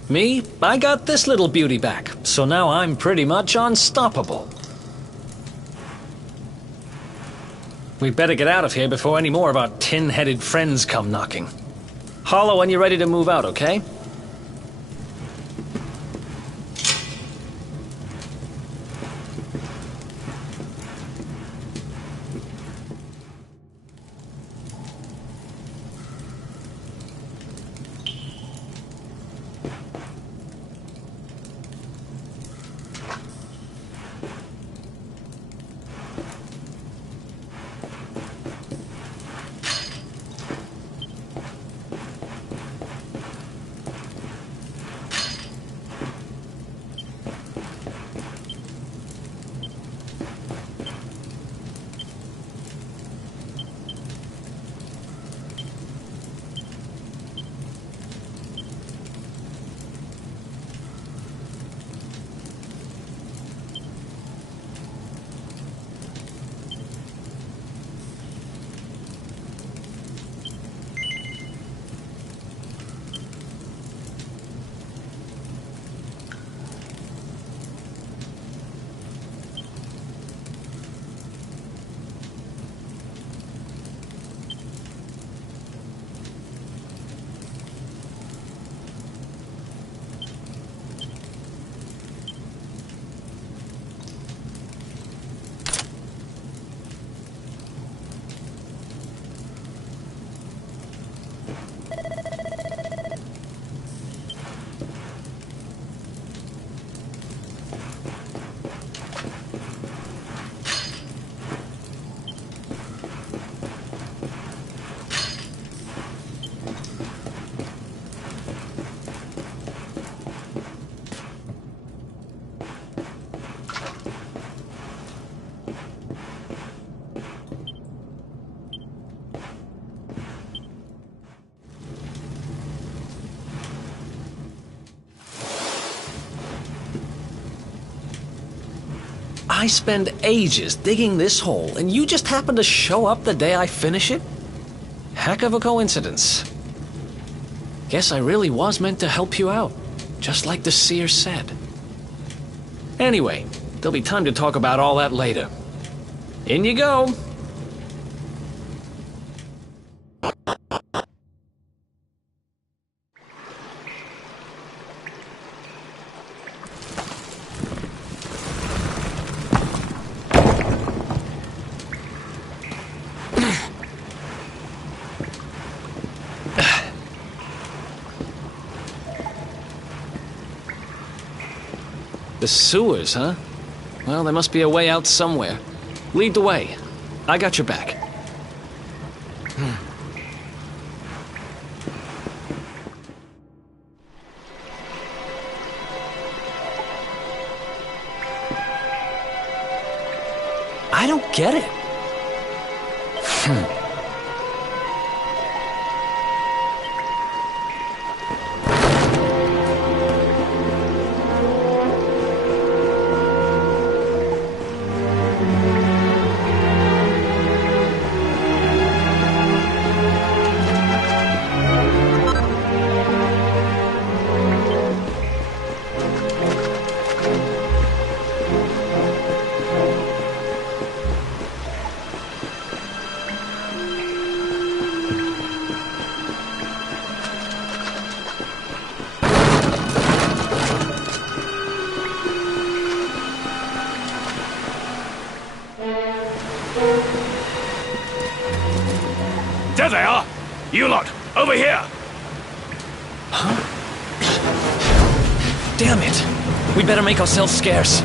Me, I got this little beauty back, so now I'm pretty much unstoppable. We'd better get out of here before any more of our tin-headed friends come knocking. Holler when you're ready to move out, okay? I spend ages digging this hole, and you just happen to show up the day I finish it? Heck of a coincidence. Guess I really was meant to help you out, just like the seer said. Anyway, there'll be time to talk about all that later. In you go. The sewers, huh? Well, there must be a way out somewhere. Lead the way. I got your back. I don't get it. There they are! You lot, over here! Huh? Damn it! We better make ourselves scarce.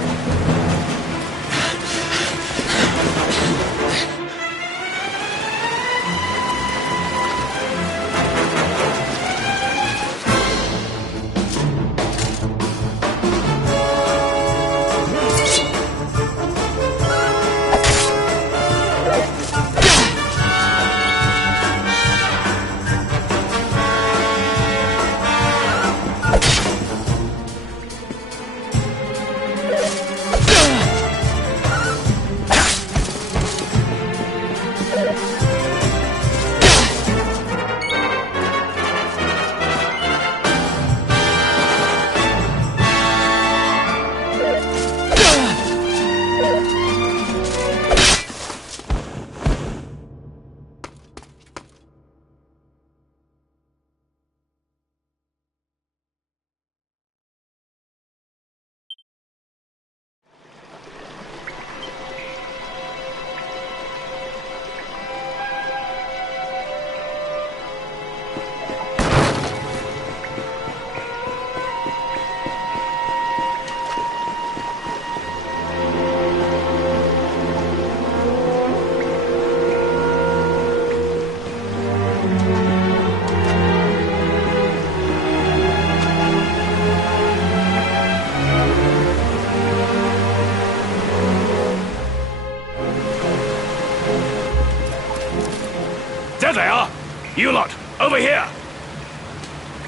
There they are! You lot, over here!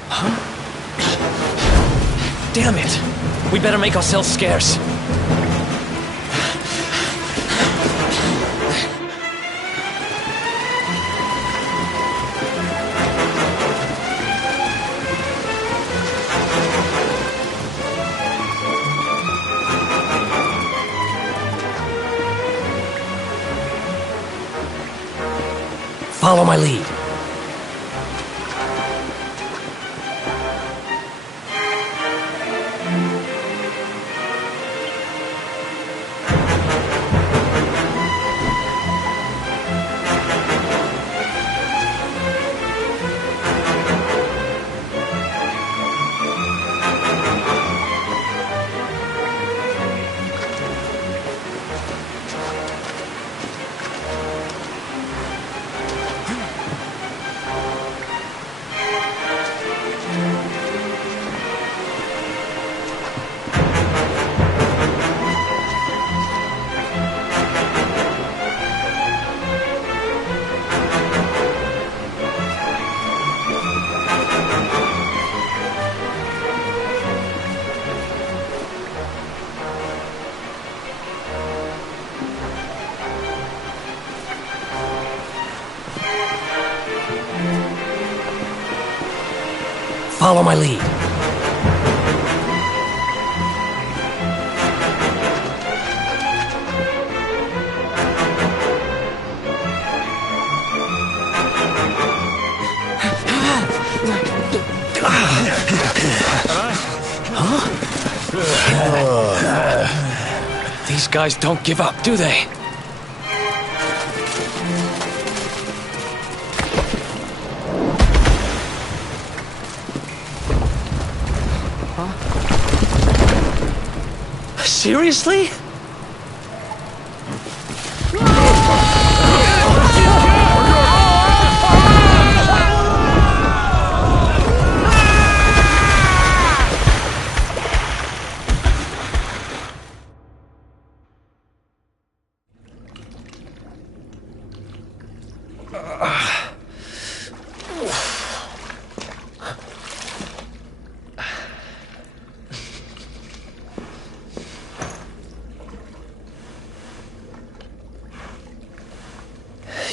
Huh? Damn it! We better make ourselves scarce. Follow my lead. Follow my lead. Huh? These guys don't give up, do they? Seriously?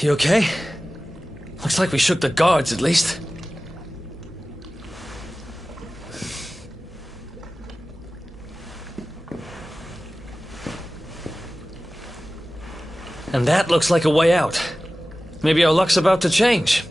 You okay? Looks like we shook the guards, at least. And that looks like a way out. Maybe our luck's about to change.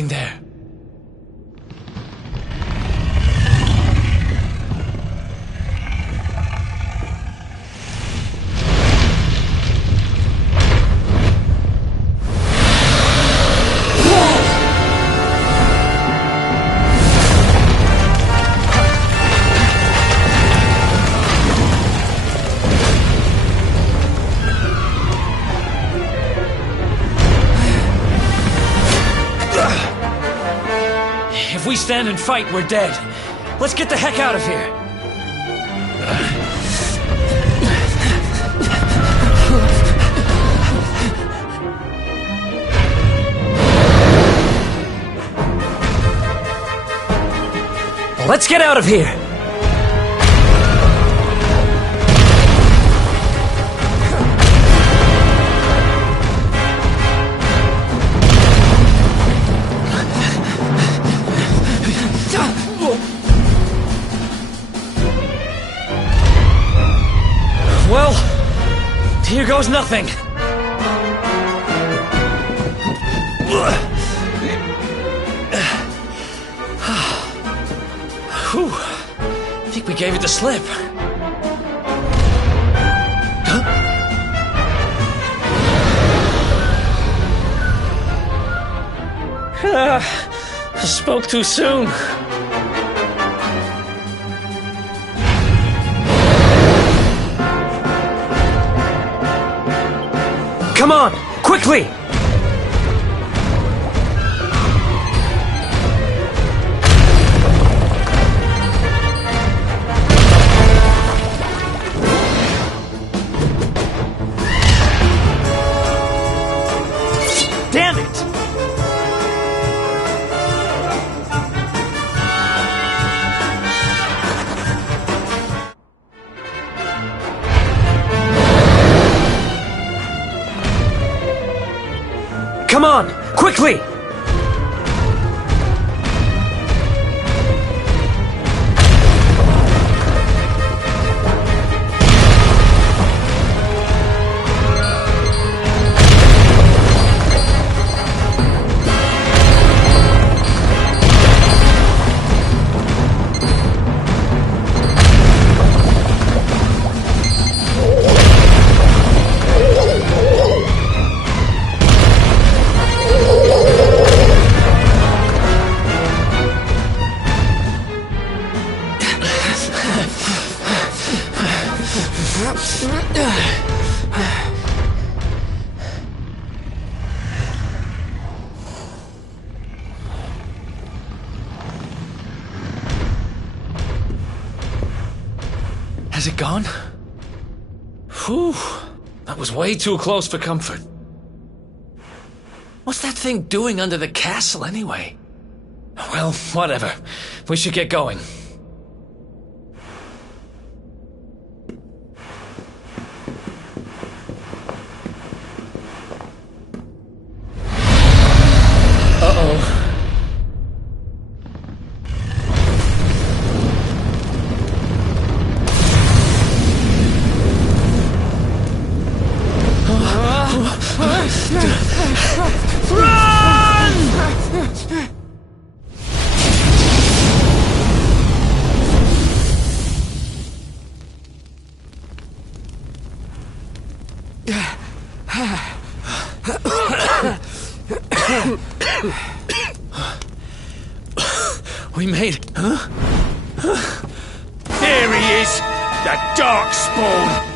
anything there. If we stand and fight, we're dead. Let's get the heck out of here. Let's get out of here. Well, here goes nothing. Whew. I think we gave it the slip. I spoke too soon. Come on, quickly! Damn it! Come on, quickly! Has it gone? Whew. That was way too close for comfort. What's that thing doing under the castle anyway? Well, whatever. We should get going. Uh-oh. We made it, huh? There he is! The Darkspawn!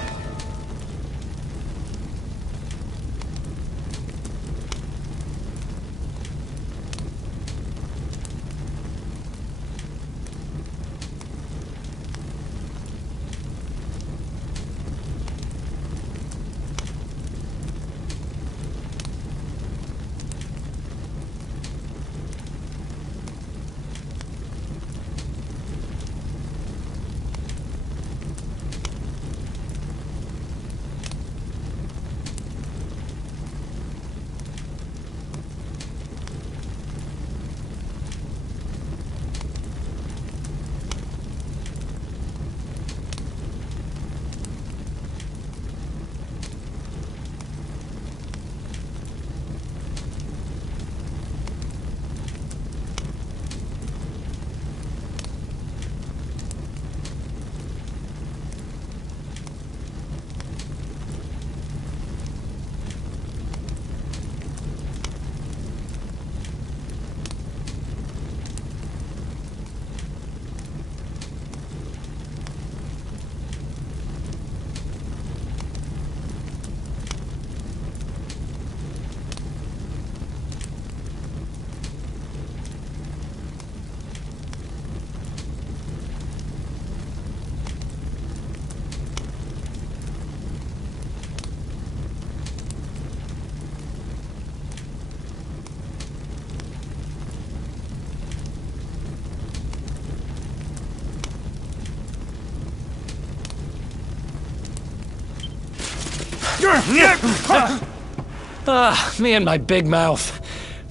Me and my big mouth.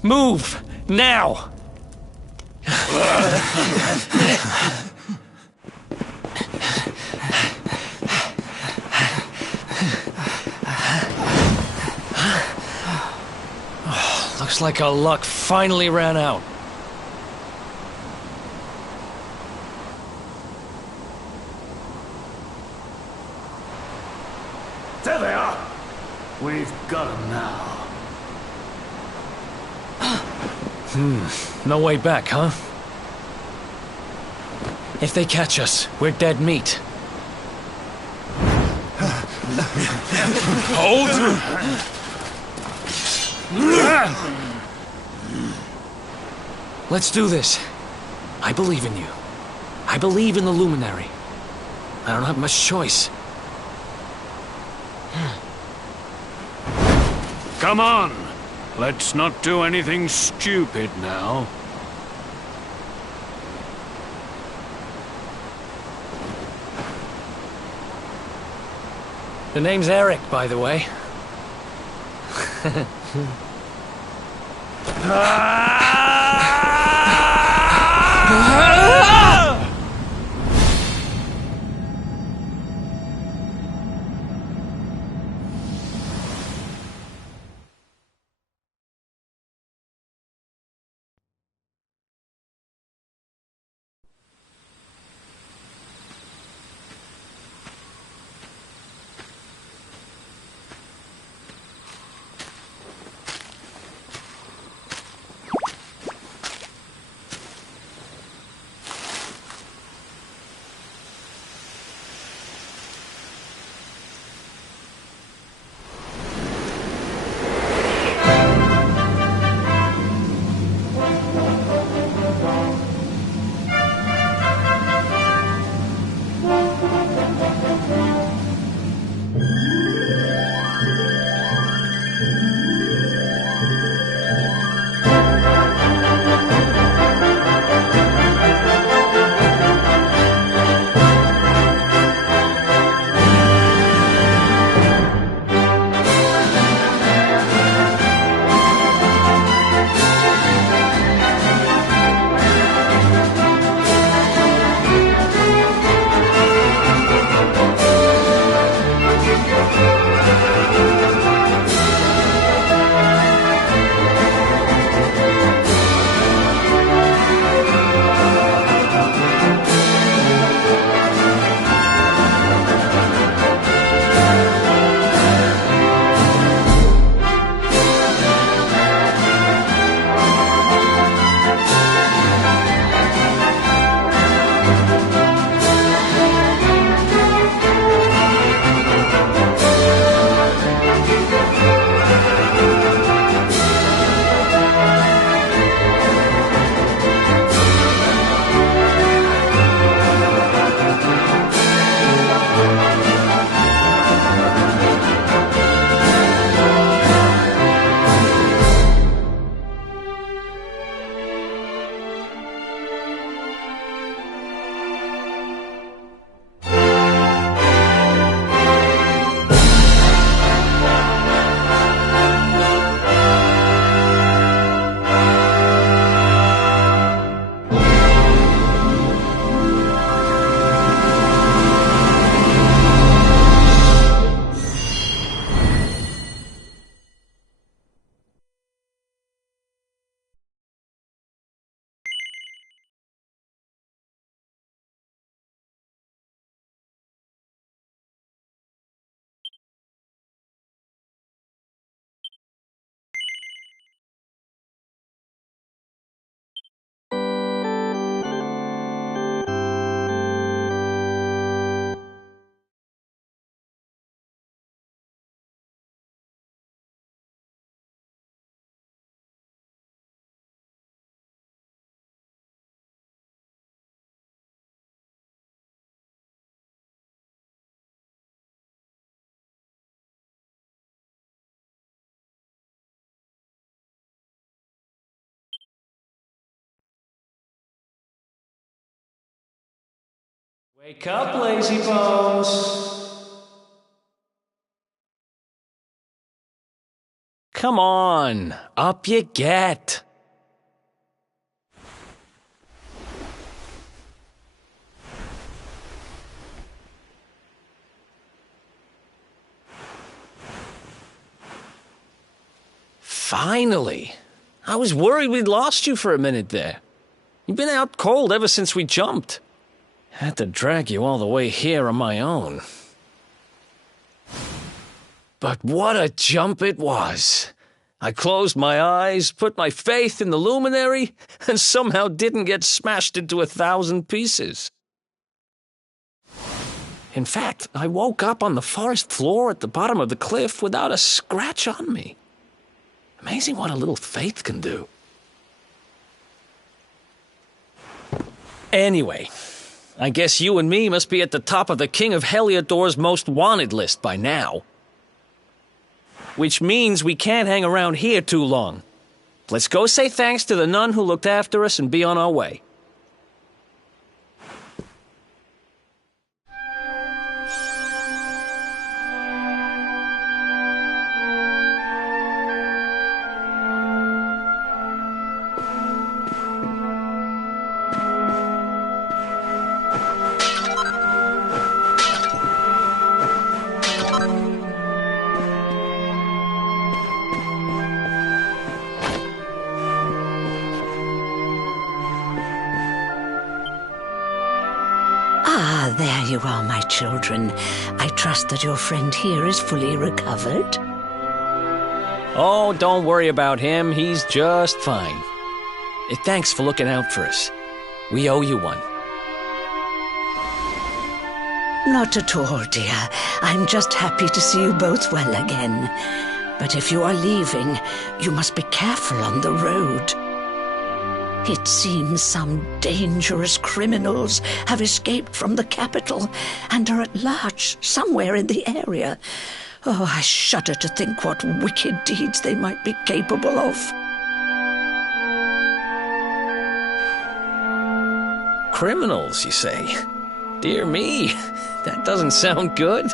Move, now! Looks like our luck finally ran out. There they are. We've got them now. No way back, huh? If they catch us, we're dead meat. Hold! Let's do this. I believe in you. I believe in the Luminary. I don't have much choice. Come on. Let's not do anything stupid now. The name's Eric, by the way. Wake up, lazy bones! Come on, up you get. Finally. I was worried we'd lost you for a minute there. You've been out cold ever since we jumped. Had to drag you all the way here on my own. But what a jump it was. I closed my eyes, put my faith in the luminary, and somehow didn't get smashed into 1,000 pieces. In fact, I woke up on the forest floor at the bottom of the cliff without a scratch on me. Amazing what a little faith can do. Anyway, I guess you and me must be at the top of the King of Heliodor's most wanted list by now. Which means we can't hang around here too long. Let's go say thanks to the nun who looked after us and be on our way. There you are, my children. I trust that your friend here is fully recovered. Oh, don't worry about him. He's just fine. Thanks for looking out for us. We owe you one. Not at all, dear. I'm just happy to see you both well again. But if you are leaving, you must be careful on the road. It seems some dangerous criminals have escaped from the capital and are at large somewhere in the area. Oh, I shudder to think what wicked deeds they might be capable of. Criminals, you say? Dear me, that doesn't sound good.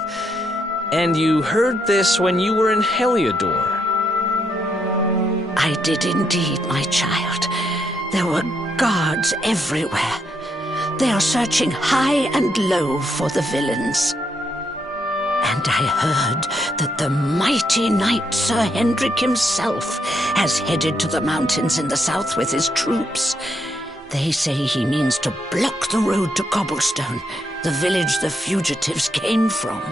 And you heard this when you were in Heliodor? I did indeed, my child. There were guards everywhere. They are searching high and low for the villains. And I heard that the mighty knight Sir Hendrik himself has headed to the mountains in the south with his troops. They say he means to block the road to Cobblestone, the village the fugitives came from.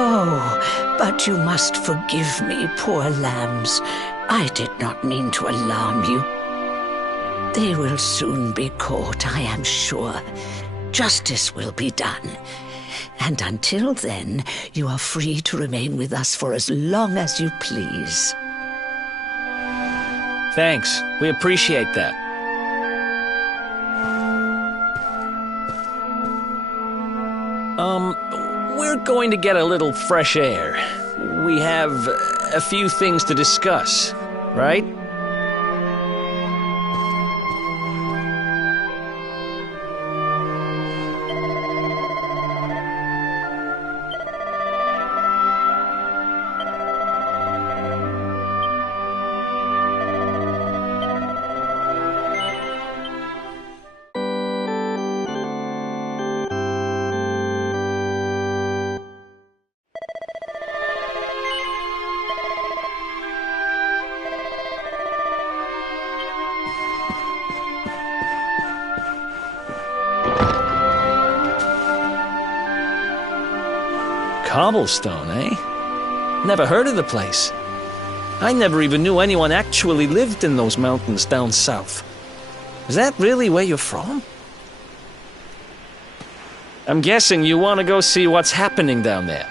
Oh, but you must forgive me, poor lambs. I did not mean to alarm you. They will soon be caught, I am sure. Justice will be done. And until then, you are free to remain with us for as long as you please. Thanks. We appreciate that. We're going to get a little fresh air. We have a few things to discuss, right? Cobblestone, eh? Never heard of the place. I never even knew anyone actually lived in those mountains down south. Is that really where you're from? I'm guessing you want to go see what's happening down there.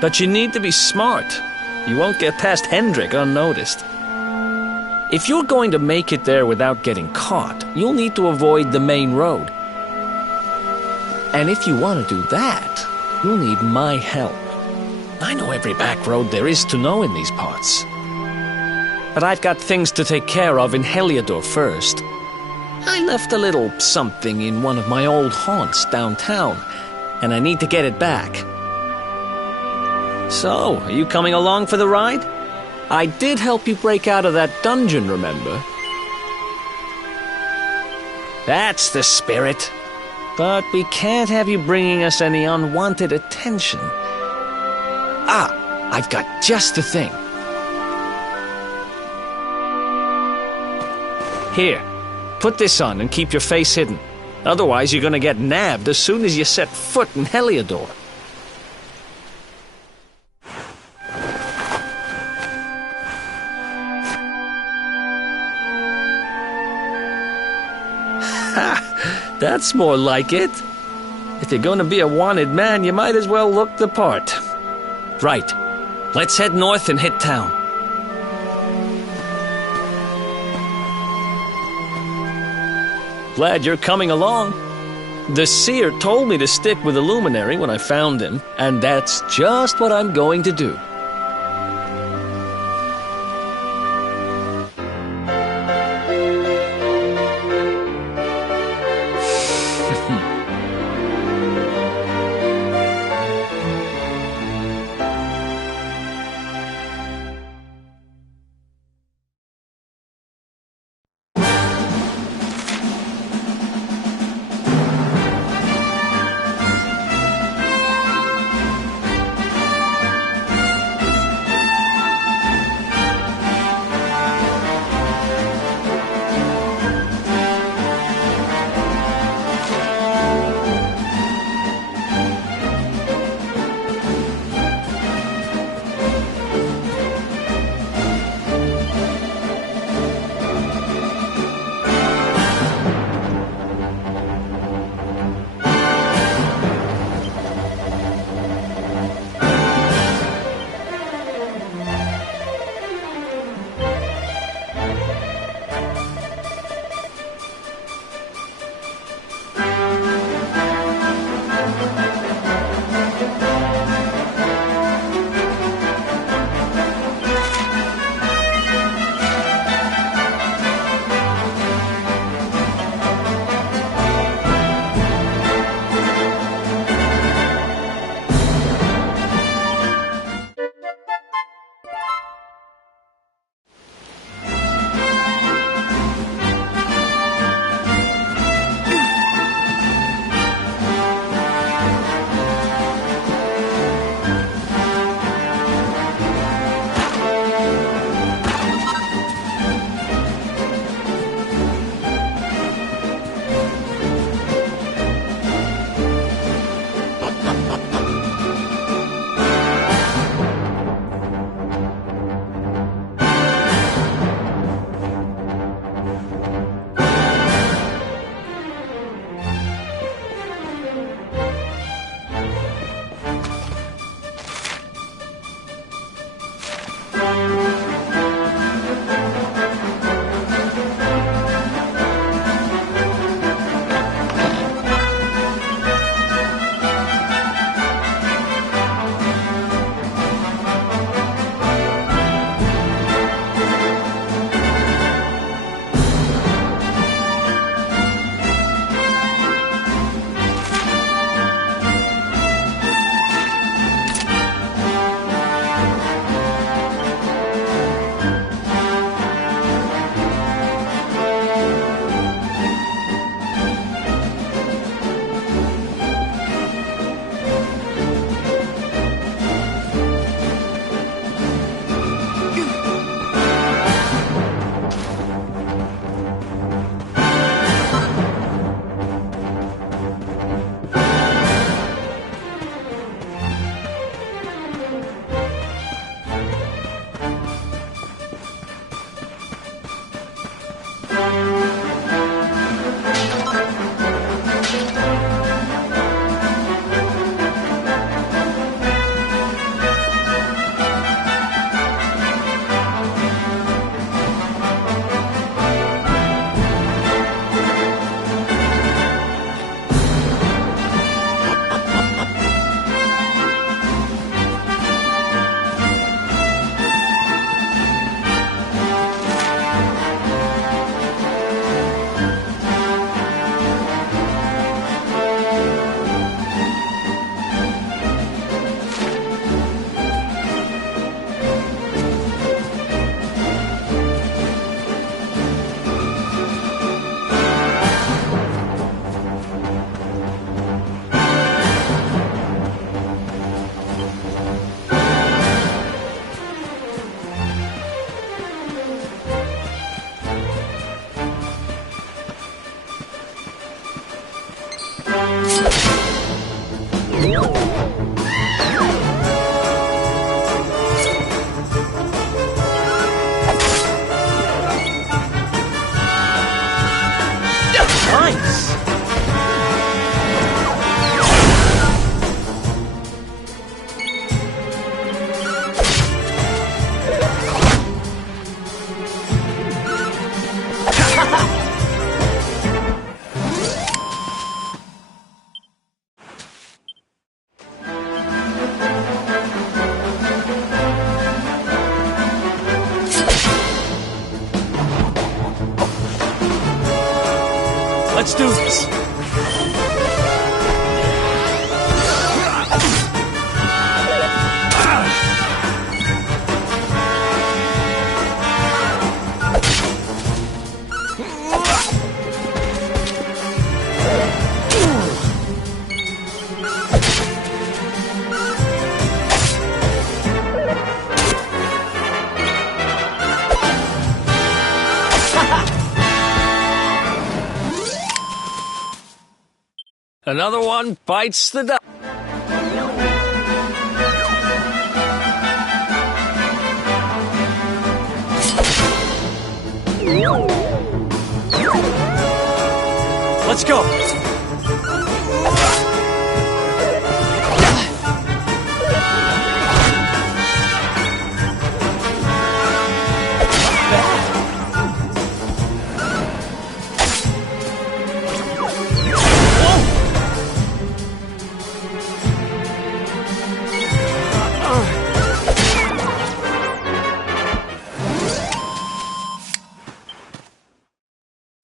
But you need to be smart. You won't get past Hendrik unnoticed. If you're going to make it there without getting caught, you'll need to avoid the main road. And if you want to do that, you'll need my help. I know every back road there is to know in these parts. But I've got things to take care of in Heliodor first. I left a little something in one of my old haunts downtown, and I need to get it back. So, are you coming along for the ride? I did help you break out of that dungeon, remember? That's the spirit. But we can't have you bringing us any unwanted attention. Ah, I've got just the thing. Here, put this on and keep your face hidden. Otherwise, you're gonna get nabbed as soon as you set foot in Heliodor. Ha! That's more like it. If you're gonna be a wanted man, you might as well look the part. Right. Let's head north and hit town. Glad you're coming along. The seer told me to stick with the luminary when I found him, and that's just what I'm going to do. Nice! Let's do this. Another one bites the dust. Let's go.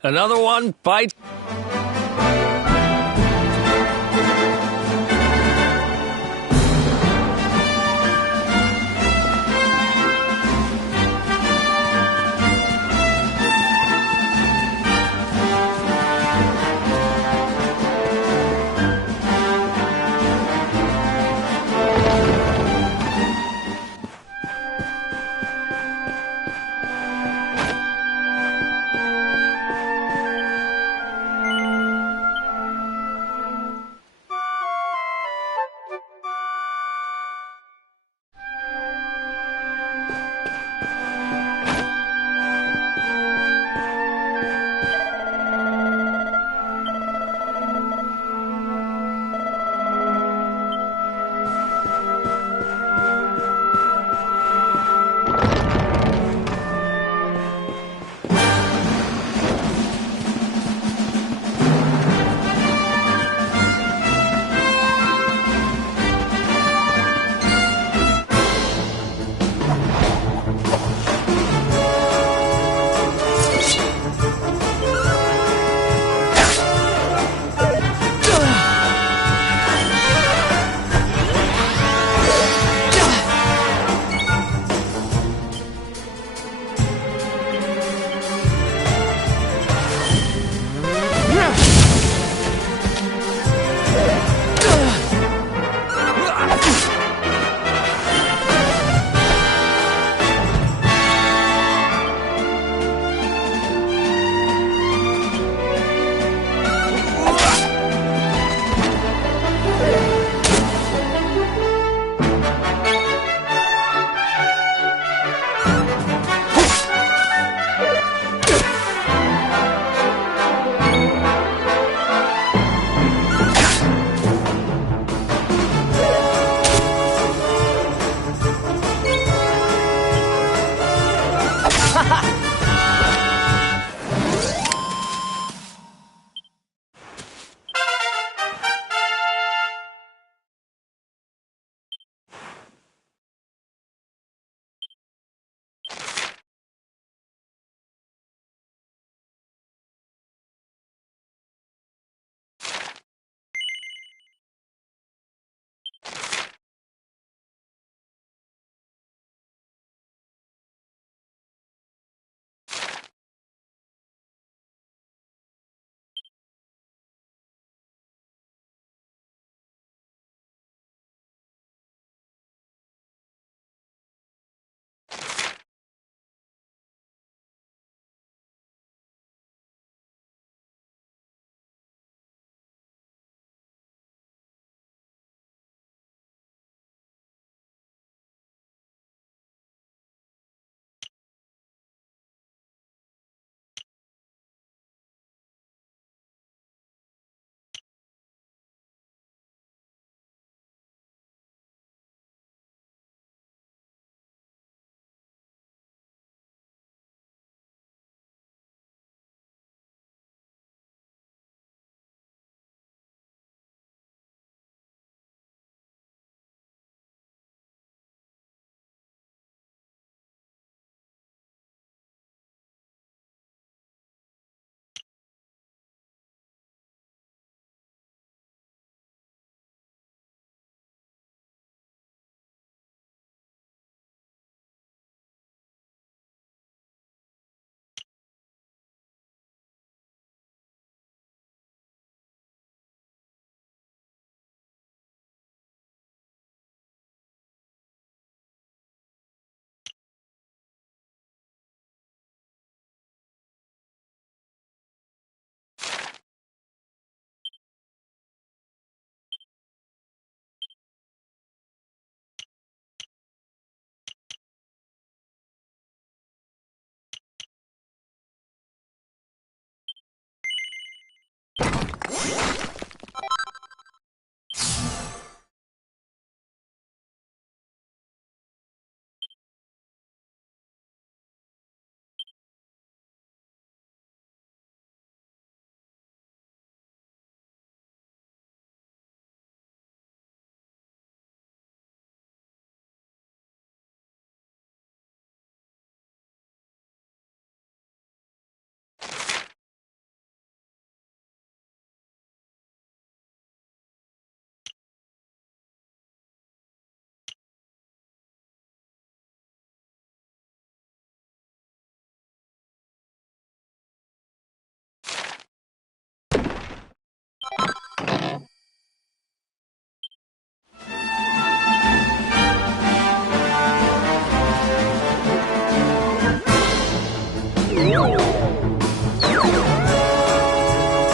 Another one bites.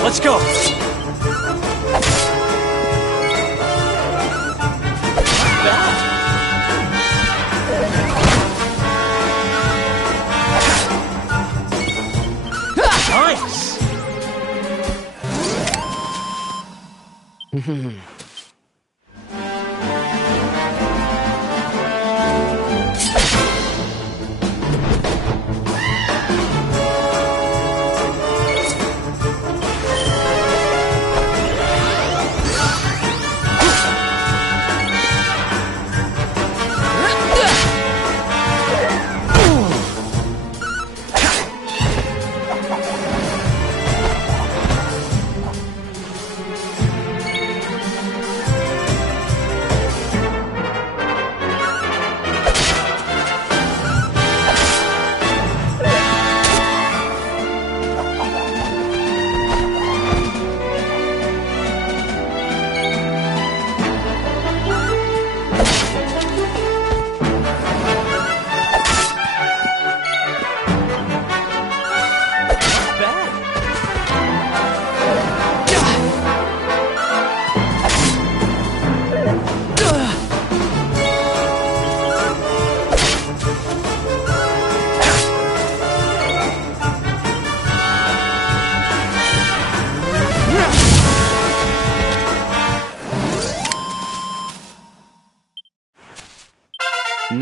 Let's go!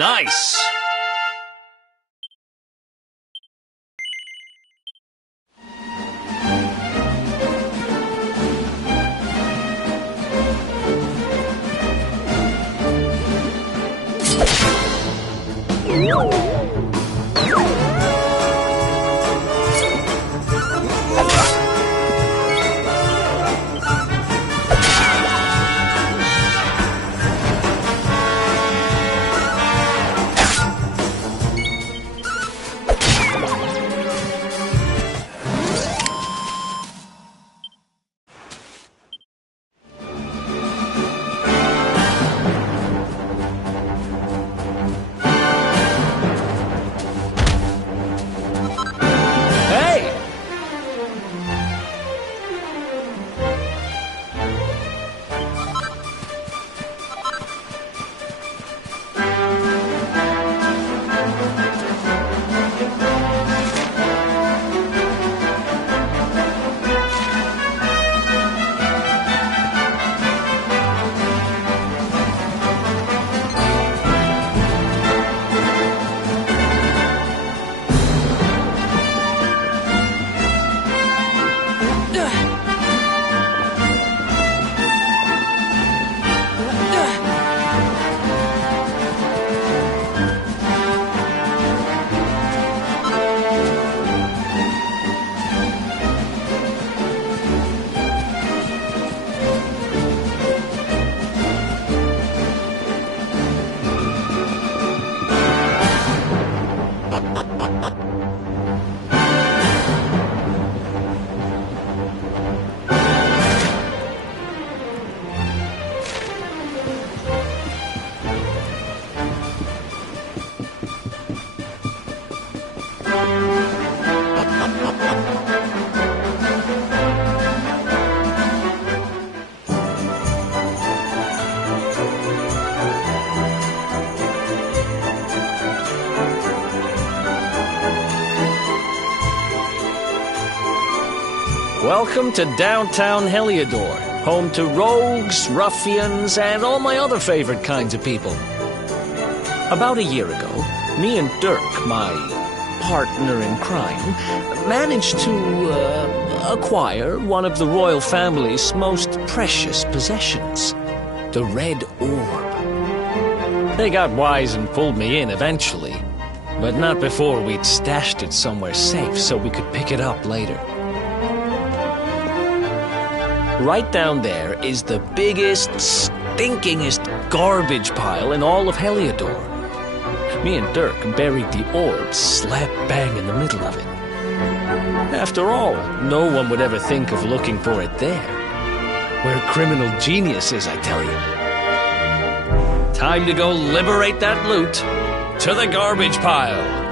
Nice! Nice! Welcome to downtown Heliodor, home to rogues, ruffians, and all my other favorite kinds of people. About a year ago, me and Dirk, my partner in crime, managed to acquire one of the royal family's most precious possessions, the Red Orb. They got wise and pulled me in eventually, but not before we'd stashed it somewhere safe so we could pick it up later. Right down there is the biggest, stinkingest garbage pile in all of Heliodor. Me and Dirk buried the orb slap bang in the middle of it. After all, no one would ever think of looking for it there. We're criminal geniuses, I tell you. Time to go liberate that loot. To the garbage pile.